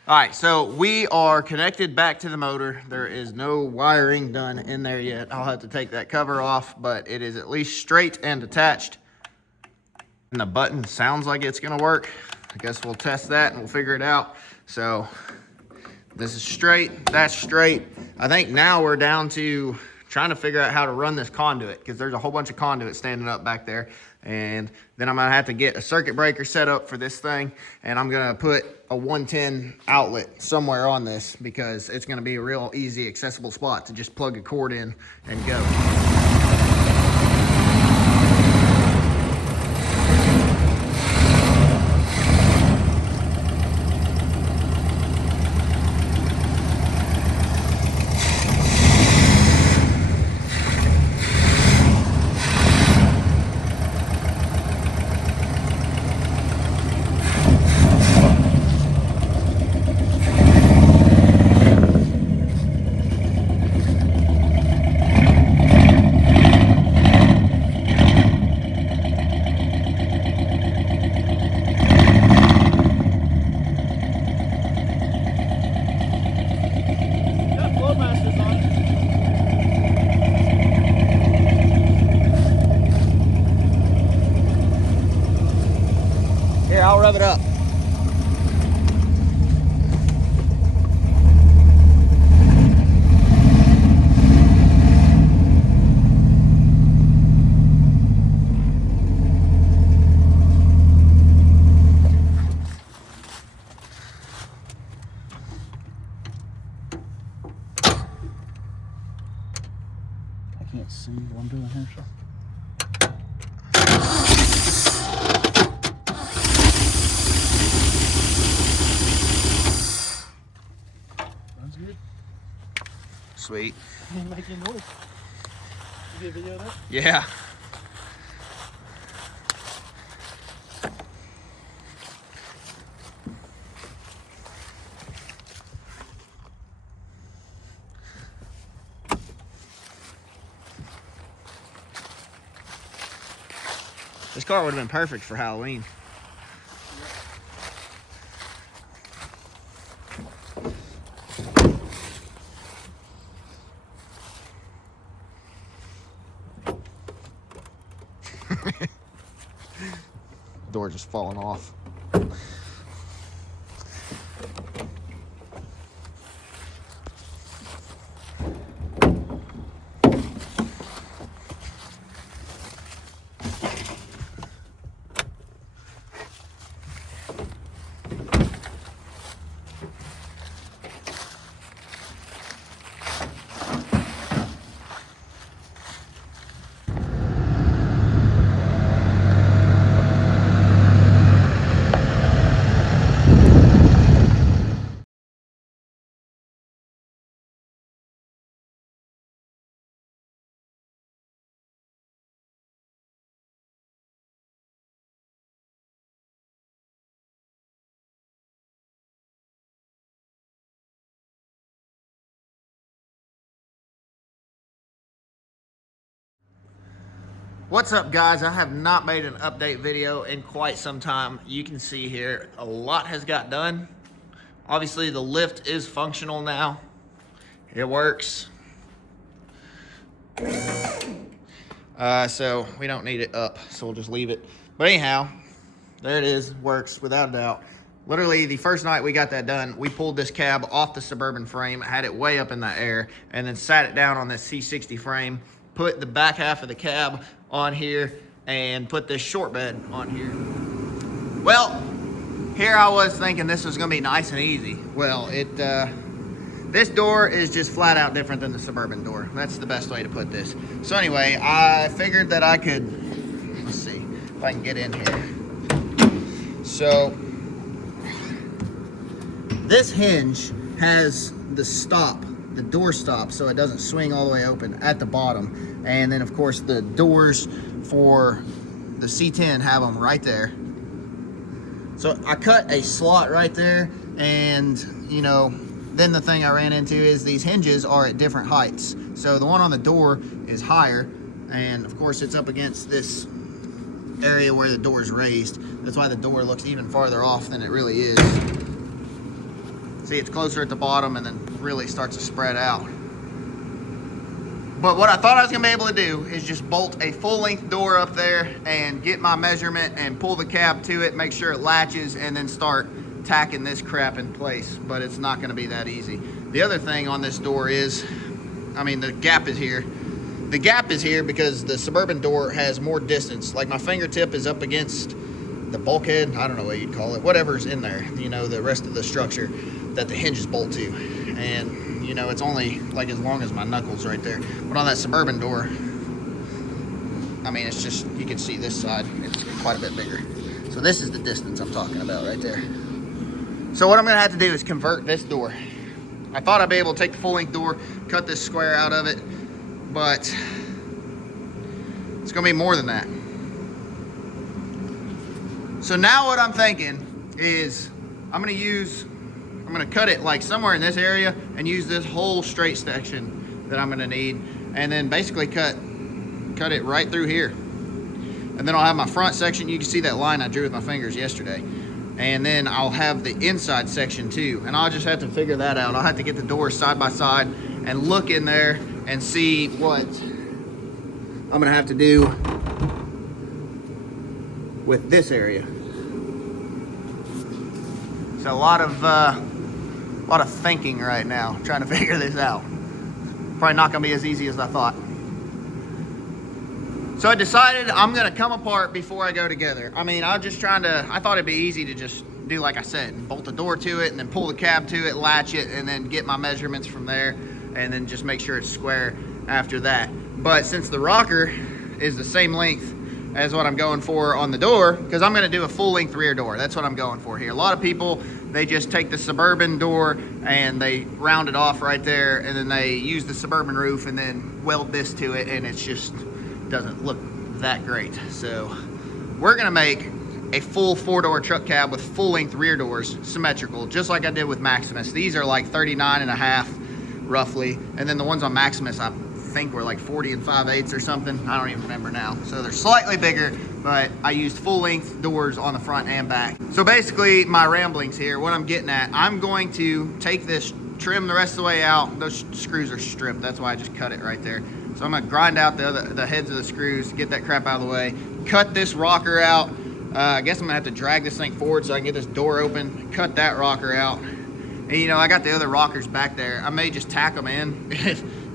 All right, so we are connected back to the motor. There is no wiring done in there yet. I'll have to take that cover off, but it is at least straight and attached. And the button sounds like it's gonna work. I guess we'll test that and we'll figure it out. So this is straight, that's straight. I think now we're down to trying to figure out how to run this conduit, because there's a whole bunch of conduit standing up back there. And then I'm gonna have to get a circuit breaker set up for this thing, and I'm gonna put a 110 outlet somewhere on this, because it's gonna be a real easy, accessible spot to just plug a cord in and go. Here, I'll rev it up. I can't see what I'm doing here, so. Good. Sweet. Making noise. You get a video of that? Yeah. This car would have been perfect for Halloween. Door just falling off. What's up, guys? I have not made an update video in quite some time. You can see here a lot has got done. Obviously the lift is functional now. It works. So we don't need it up, so we'll just leave it. But anyhow, there it is, works without a doubt. Literally the first night we got that done, we pulled this cab off the Suburban frame, had it way up in the air, and then sat it down on this C60 frame, put the back half of the cab on here, and put this short bed on here. Well, here I was thinking this was gonna be nice and easy. Well, this door is just flat out different than the Suburban door. That's the best way to put this. So anyway, I figured that I could, let's see if I can get in here. So this hinge has the stop, the door stop, so it doesn't swing all the way open at the bottom. And then of course the doors for the C10 have them right there. So I cut a slot right there, and you know, then the thing I ran into is these hinges are at different heights. So the one on the door is higher, and of course it's up against this area where the door is raised. That's why the door looks even farther off than it really is. See, it's closer at the bottom and then really starts to spread out. But what I thought I was gonna be able to do is just bolt a full length door up there and get my measurement and pull the cab to it, make sure it latches, and then start tacking this crap in place. But it's not gonna be that easy. The other thing on this door is, I mean, the gap is here. The gap is here because the Suburban door has more distance. Like my fingertip is up against the bulkhead, I don't know what you'd call it, whatever's in there, you know, the rest of the structure that the hinges bolt to. And, you know, it's only like as long as my knuckles right there. But on that Suburban door, I mean, it's just, you can see this side, it's quite a bit bigger. So this is the distance I'm talking about right there. So what I'm gonna have to do is convert this door. I thought I'd be able to take the full length door, cut this square out of it, but it's gonna be more than that. So now what I'm thinking is I'm gonna cut it like somewhere in this area and use this whole straight section that I'm gonna need, and then basically cut it right through here. And then I'll have my front section. You can see that line I drew with my fingers yesterday. And then I'll have the inside section too. And I'll just have to figure that out. I'll have to get the doors side by side and look in there and see what I'm gonna have to do with this area. So a lot of thinking right now, trying to figure this out. Probably not gonna be as easy as I thought. So I decided I'm gonna come apart before I go together. I mean, I thought it'd be easy to just do like I said, bolt the door to it and then pull the cab to it, latch it, and then get my measurements from there, and then just make sure it's square after that. But since the rocker is the same length as what I'm going for on the door, because I'm gonna do a full length rear door. That's what I'm going for here. A lot of people, they just take the Suburban door and they round it off right there, and then they use the Suburban roof and then weld this to it, and it's just doesn't look that great. So we're gonna make a full 4-door truck cab with full length rear doors, symmetrical, just like I did with Maximus. These are like 39.5 roughly, and then the ones on Maximus I think were like 40 5/8 or something. I don't even remember now. So they're slightly bigger, but I used full length doors on the front and back. So basically my ramblings here, what I'm getting at, I'm going to take this, trim the rest of the way out. Those screws are stripped, that's why I just cut it right there. So I'm gonna grind out the heads of the screws, get that crap out of the way, cut this rocker out. I guess I'm gonna have to drag this thing forward so I can get this door open, cut that rocker out. And you know, I got the other rockers back there. I may just tack them in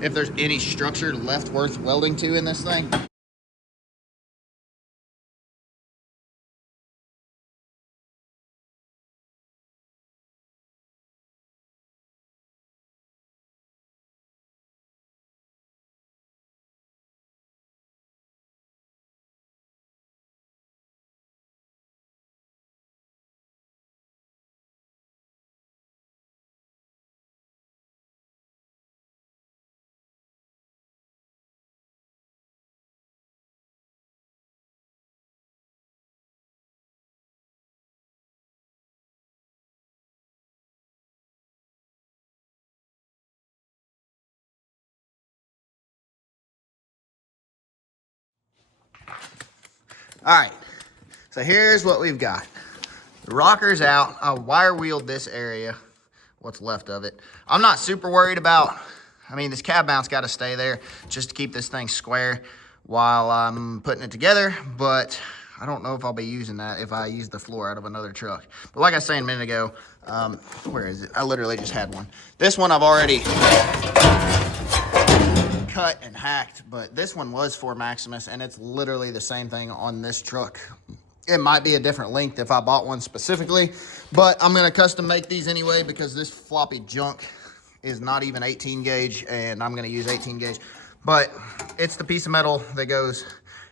if there's any structure left worth welding to in this thing. All right, so here's what we've got. The rocker's out. I wire wheeled this area, what's left of it. I'm not super worried about, I mean, this cab mount's gotta stay there just to keep this thing square while I'm putting it together, but I don't know if I'll be using that if I use the floor out of another truck. But like I was saying a minute ago, where is it? I literally just had one. This one I've already cut and hacked, but this one was for Maximus, and it's literally the same thing on this truck. It might be a different length if I bought one specifically, but I'm gonna custom make these anyway because this floppy junk is not even 18 gauge, and I'm gonna use 18 gauge. But it's the piece of metal that goes,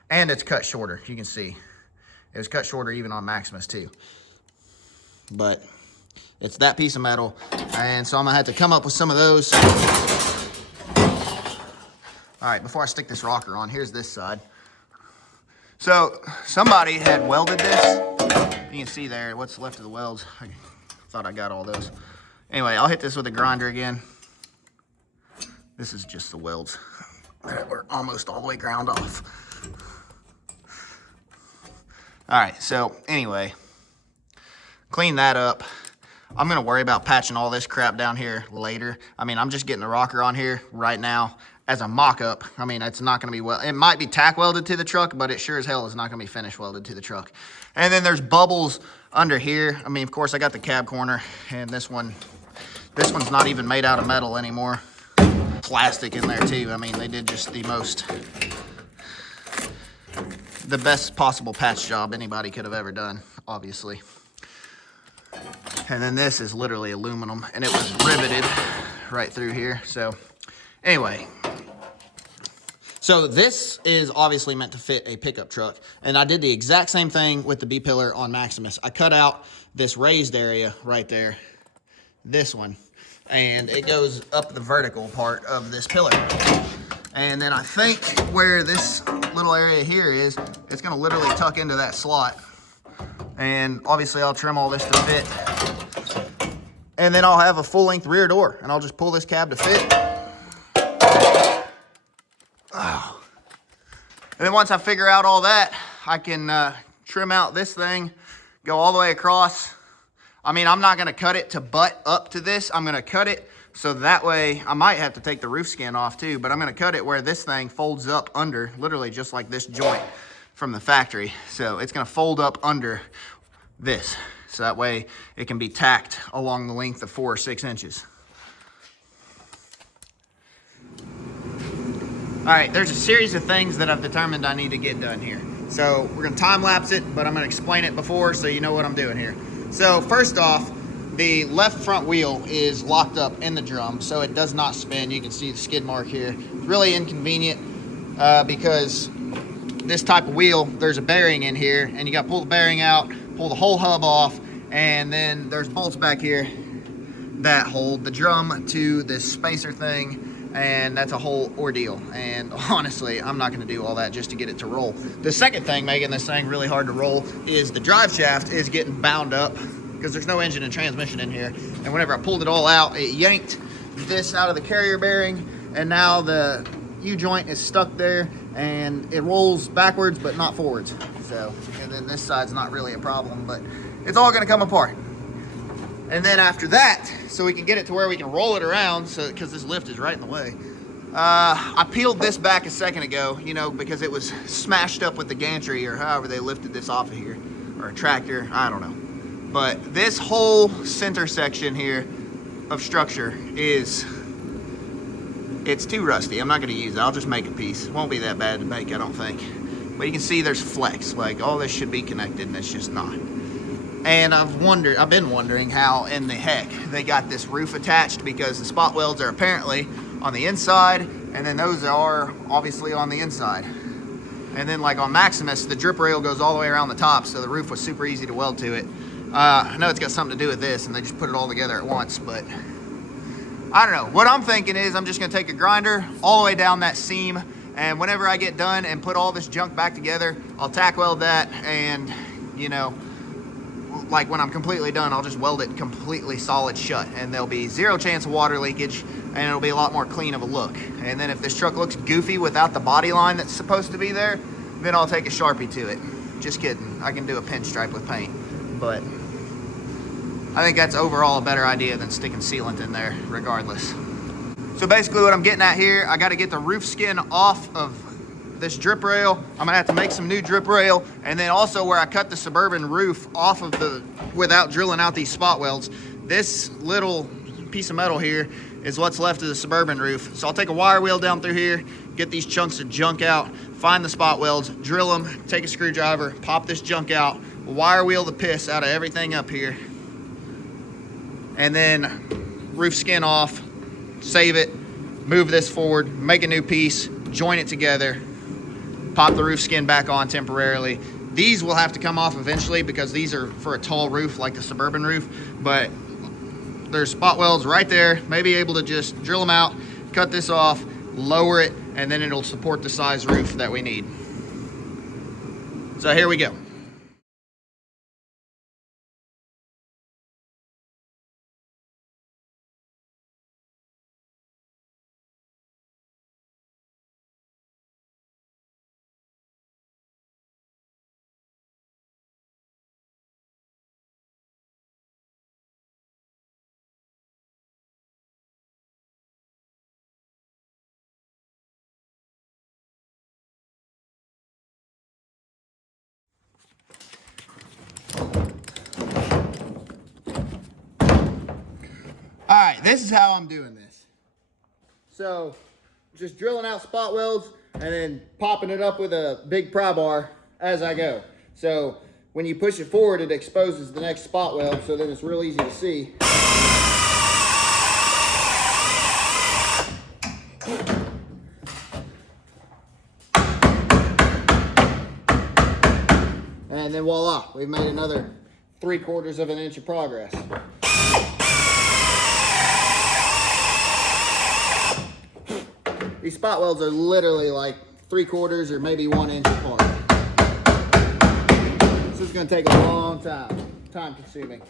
and it's cut shorter. You can see it was cut shorter even on Maximus too. But it's that piece of metal, and so I'm gonna have to come up with some of those. All right, before I stick this rocker on, here's this side. So somebody had welded this. You can see there what's left of the welds. I thought I got all those. Anyway, I'll hit this with a grinder again. This is just the welds that were almost all the way ground off. All right, so anyway, clean that up. I'm gonna worry about patching all this crap down here later. I mean, I'm just getting the rocker on here right now as a mock-up. I mean, it's not gonna be it might be tack welded to the truck, but it sure as hell is not gonna be finish welded to the truck. And then there's bubbles under here. I mean, of course, I got the cab corner, and this one's not even made out of metal anymore. Plastic in there too. I mean, they did just the best possible patch job anybody could have ever done, obviously. And then this is literally aluminum, and it was riveted right through here. So anyway, so this is obviously meant to fit a pickup truck, and I did the exact same thing with the B-pillar on Maximus. I cut out this raised area right there, this one, and it goes up the vertical part of this pillar. And then I think where this little area here is, it's gonna literally tuck into that slot. And obviously I'll trim all this to fit. And then I'll have a full length rear door, and I'll just pull this cab to fit. Oh. And then once I figure out all that, I can trim out this thing, go all the way across. I mean, I'm not gonna cut it to butt up to this. I'm gonna cut it so that way, I might have to take the roof skin off too, but I'm gonna cut it where this thing folds up under, literally just like this joint from the factory. So it's gonna fold up under this. So that way it can be tacked along the length of 4 or 6 inches. All right, there's a series of things that I've determined I need to get done here. So we're gonna time lapse it, but I'm gonna explain it before so you know what I'm doing here. So first off, the left front wheel is locked up in the drum, so it does not spin. You can see the skid mark here. It's really inconvenient because this type of wheel, there's a bearing in here, and you got to pull the bearing out, pull the whole hub off, and then there's bolts back here that hold the drum to this spacer thing, and that's a whole ordeal. And honestly, I'm not going to do all that just to get it to roll. The second thing making this thing really hard to roll is the drive shaft is getting bound up, because there's no engine and transmission in here. And whenever I pulled it all out, it yanked this out of the carrier bearing, and now the U-joint is stuck there, and it rolls backwards but not forwards. So, and then this side's not really a problem, but it's all gonna come apart. And then after that, so we can get it to where we can roll it around, so because this lift is right in the way, I peeled this back a second ago, you know, because it was smashed up with the gantry, or however they lifted this off of here, or a tractor, I don't know. But this whole center section here of structure it's too rusty. I'm not gonna use it. I'll just make a piece. It won't be that bad to make, I don't think. But you can see there's flex, like all this should be connected, and it's just not. And I've been wondering how in the heck they got this roof attached, because the spot welds are apparently on the inside, and then those are obviously on the inside. And then like on Maximus, the drip rail goes all the way around the top, so the roof was super easy to weld to it. I know it's got something to do with this, and they just put it all together at once, but I don't know. What I'm thinking is I'm just gonna take a grinder all the way down that seam, and whenever I get done and put all this junk back together, I'll tack weld that, and you know, like when I'm completely done, I'll just weld it completely solid shut, and there'll be zero chance of water leakage, and it'll be a lot more clean of a look. And then if this truck looks goofy without the body line that's supposed to be there, then I'll take a Sharpie to it. Just kidding. I can do a pinstripe with paint, but I think that's overall a better idea than sticking sealant in there regardless. So basically what I'm getting at here, I got to get the roof skin off of this drip rail. I'm gonna have to make some new drip rail, and then also where I cut the Suburban roof off of without drilling out these spot welds, this little piece of metal here is what's left of the Suburban roof. So I'll take a wire wheel down through here, get these chunks of junk out, find the spot welds, drill them, take a screwdriver, pop this junk out, wire wheel the piss out of everything up here, and then roof skin off, save it, move this forward, make a new piece, join it together, pop the roof skin back on temporarily. These will have to come off eventually because these are for a tall roof like the Suburban roof, but there's spot welds right there. Maybe able to just drill them out, cut this off, lower it, and then it'll support the size roof that we need. So here we go. right, this is how I'm doing this. So, just drilling out spot welds and then popping it up with a big pry bar as I go. So, when you push it forward, it exposes the next spot weld, so then it's real easy to see. And then voila, we've made another 3/4 of an inch of progress. These spot welds are literally like 3/4 or maybe 1 inch apart. This is gonna take a long time consuming.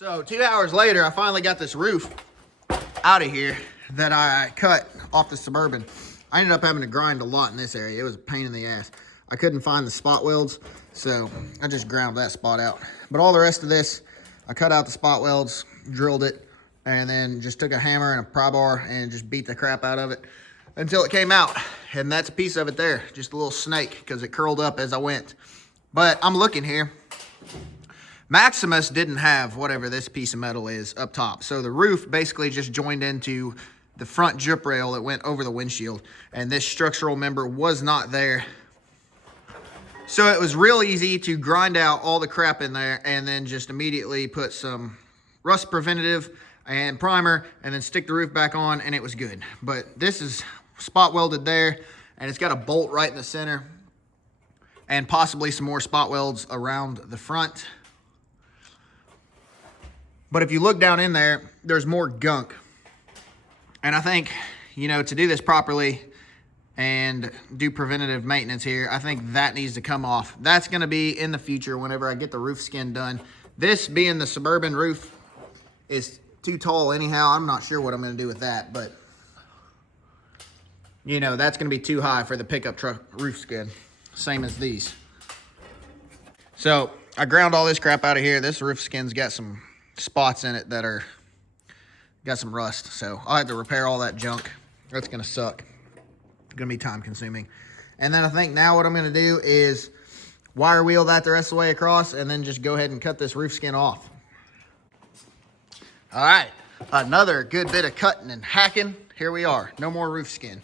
So 2 hours later, I finally got this roof out of here that I cut off the Suburban. I ended up having to grind a lot in this area. It was a pain in the ass. I couldn't find the spot welds, so I just ground that spot out. But all the rest of this, I cut out the spot welds, drilled it, and then just took a hammer and a pry bar and just beat the crap out of it until it came out. And that's a piece of it there, just a little snake because it curled up as I went. But I'm looking here. Maximus didn't have whatever this piece of metal is up top. So the roof basically just joined into the front drip rail that went over the windshield. And this structural member was not there. So it was real easy to grind out all the crap in there and then just immediately put some rust preventative and primer and then stick the roof back on and it was good. But this is spot welded there and it's got a bolt right in the center and possibly some more spot welds around the front. But if you look down in there, there's more gunk. And I think, you know, to do this properly and do preventative maintenance here, I think that needs to come off. That's going to be in the future whenever I get the roof skin done. This being the Suburban roof is too tall anyhow. I'm not sure what I'm going to do with that, but, you know, that's going to be too high for the pickup truck roof skin. Same as these. So I ground all this crap out of here. This roof skin's got some spots in it that are got some rust, so I'll have to repair all that junk. That's gonna suck. It's gonna be time consuming. And then I think now what I'm gonna do is wire wheel that the rest of the way across and then just go ahead and cut this roof skin off. All right, another good bit of cutting and hacking. Here we are, no more roof skin.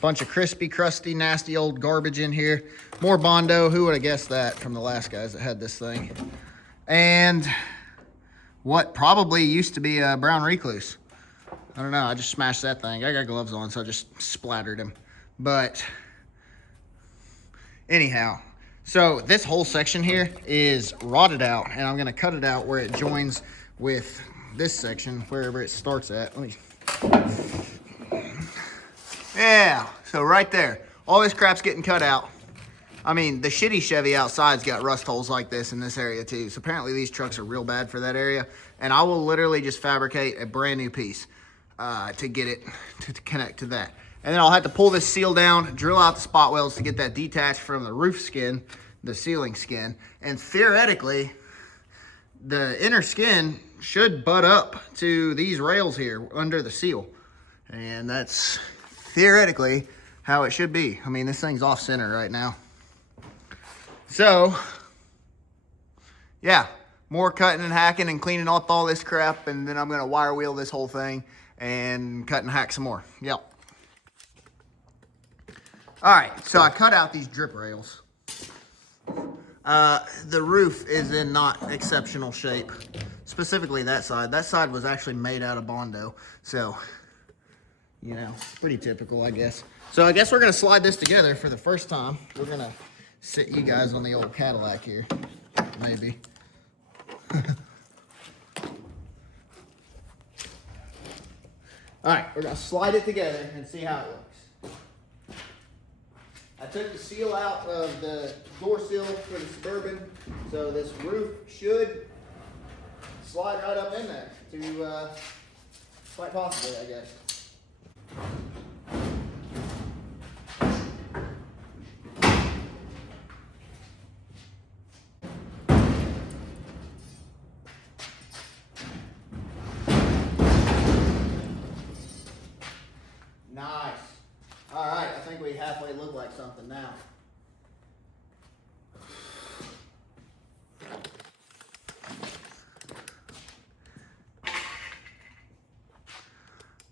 Bunch of crispy, crusty, nasty old garbage in here. More Bondo, who would have guessed that from the last guys that had this thing. And what probably used to be a brown recluse. I don't know, I just smashed that thing. I got gloves on, so I just splattered him. But anyhow, so this whole section here is rotted out, and I'm gonna cut it out where it joins with this section, wherever it starts at. Yeah, so right there. All this crap's getting cut out. I mean, the shitty Chevy outside's got rust holes like this in this area too. So apparently these trucks are real bad for that area. And I will literally just fabricate a brand new piece to get it to connect to that. And then I'll have to pull this seal down, drill out the spot welds to get that detached from the roof skin, the ceiling skin. And theoretically, the inner skin should butt up to these rails here under the seal. And that's theoretically how it should be. I mean, this thing's off center right now. So, yeah, more cutting and hacking and cleaning up all this crap, and then I'm gonna wire wheel this whole thing and cut and hack some more. Yep. All right, so I cut out these drip rails. The roof is in not exceptional shape. Specifically that side. That side was actually made out of Bondo. So, you know, pretty typical, I guess. So I guess we're going to slide this together for the first time. We're going to sit you guys on the old Cadillac here. Maybe. All right, we're going to slide it together and see how it looks. I took the seal out of the door seal for the Suburban, so this roof should slide right up in there to, quite possibly, I guess. Nice. All right, I think we halfway look like something now.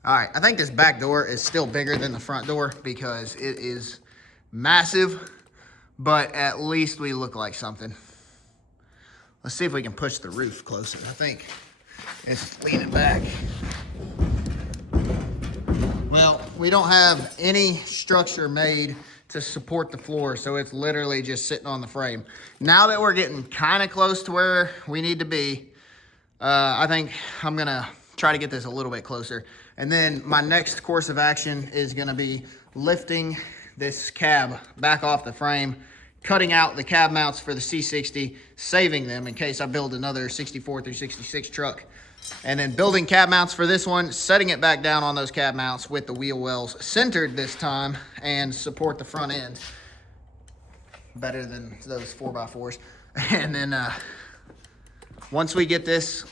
All right, I think this back door is still bigger than the front door because it is massive, but at least we look like something. Let's see if we can push the roof closer. I think it's leaning back. Well, we don't have any structure made to support the floor, so it's literally just sitting on the frame. Now that we're getting kind of close to where we need to be, I think I'm gonna try to get this a little bit closer. And then my next course of action is gonna be lifting this cab back off the frame, cutting out the cab mounts for the C60, saving them in case I build another 64 through 66 truck. And then building cab mounts for this one, setting it back down on those cab mounts with the wheel wells centered this time and support the front end better than those 4x4s. And then once we get this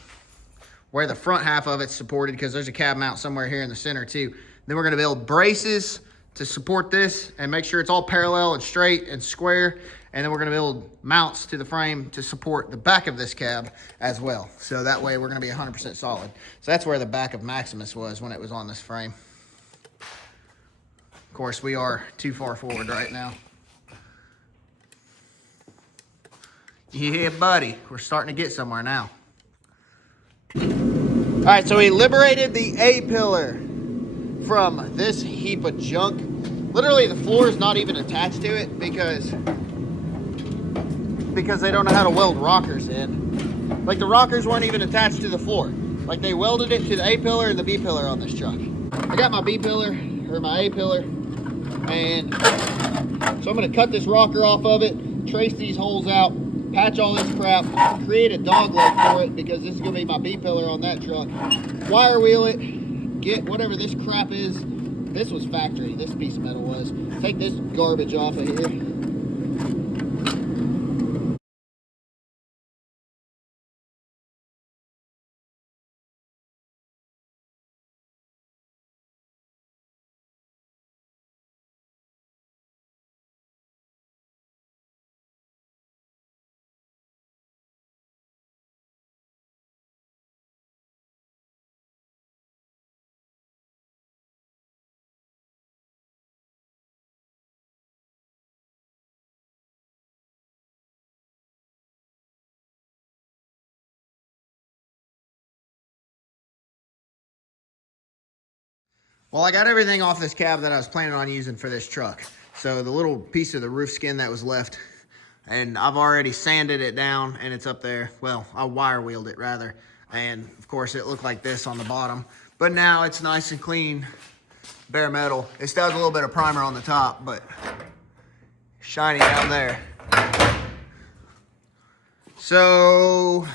where the front half of it's supported, because there's a cab mount somewhere here in the center too, then we're gonna build braces to support this and make sure it's all parallel and straight and square. And then we're gonna build mounts to the frame to support the back of this cab as well. So that way we're gonna be 100% solid. So that's where the back of Maximus was when it was on this frame. Of course, we are too far forward right now. Yeah, buddy, we're starting to get somewhere now. All right, so we liberated the A-pillar from this heap of junk. Literally, the floor is not even attached to it because they don't know how to weld rockers in. Like, the rockers weren't even attached to the floor. Like, they welded it to the A-pillar and the B-pillar on this truck. I got my B-pillar, or my A-pillar, and so I'm gonna cut this rocker off of it, trace these holes out, patch all this crap, create a dog leg for it because this is gonna be my B-pillar on that truck. Wire wheel it, get whatever this crap is. This was factory, this piece of metal was. Take this garbage off of here. Well, I got everything off this cab that I was planning on using for this truck. So the little piece of the roof skin that was left, and I've already sanded it down and it's up there. Well, I wire wheeled it rather. And of course it looked like this on the bottom, but now it's nice and clean, bare metal. It still has a little bit of primer on the top, but shiny down there. So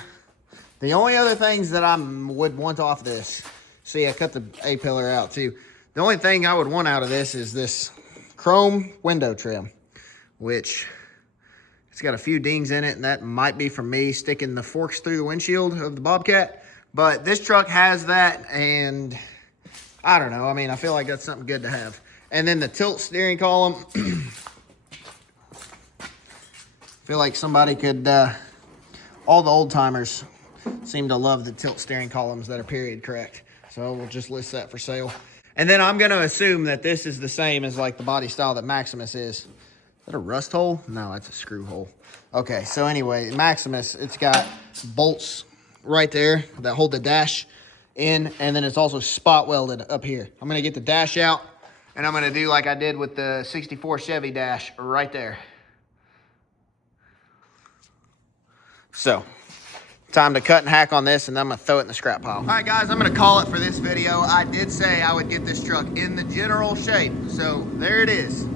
the only other things that I would want off this, see, I cut the A-pillar out too. The only thing I would want out of this is this chrome window trim, which it's got a few dings in it, and that might be from me sticking the forks through the windshield of the Bobcat. But this truck has that, and I don't know. I mean, I feel like that's something good to have. And then the tilt steering column. Feel like somebody could, all the old timers seem to love the tilt steering columns that are period correct. So we'll just list that for sale. And then I'm going to assume that this is the same as like the body style that Maximus is. that a rust hole? No, that's a screw hole. Okay, so anyway, Maximus, it's got bolts right there that hold the dash in, and then it's also spot welded up here. I'm gonna get the dash out, and I'm gonna do like I did with the 64 Chevy dash right there. So, time to cut and hack on this, and then I'm gonna throw it in the scrap pile. All right, guys, I'm gonna call it for this video. I did say I would get this truck in the general shape, so there it is.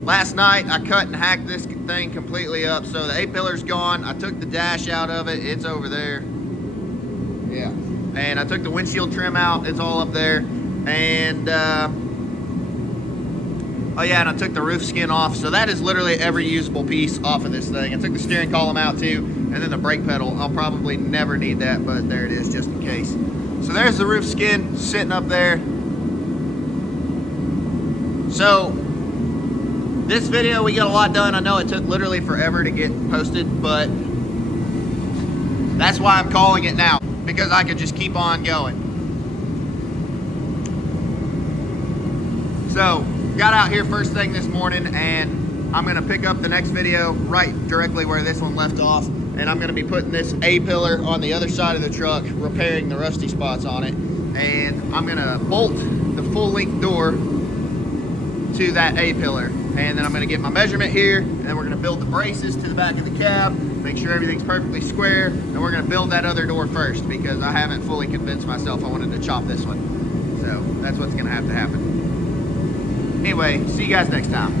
Last night, I cut and hacked this thing completely up, so the A-pillar's gone. I took the dash out of it. It's over there. Yeah. And I took the windshield trim out. It's all up there. And, oh yeah, and I took the roof skin off. So that is literally every usable piece off of this thing. I took the steering column out too, and then the brake pedal. I'll probably never need that, but there it is just in case. So there's the roof skin sitting up there. So this video, we got a lot done. I know it took literally forever to get posted, but that's why I'm calling it now, because I could just keep on going. So, got out here first thing this morning, and I'm gonna pick up the next video right directly where this one left off, and I'm gonna be putting this A-pillar on the other side of the truck, repairing the rusty spots on it, and I'm gonna bolt the full-length door to that A-pillar. And then I'm gonna get my measurement here, and then we're gonna build the braces to the back of the cab, make sure everything's perfectly square, and we're gonna build that other door first, because I haven't fully convinced myself I wanted to chop this one. So that's what's gonna have to happen. Anyway, see you guys next time.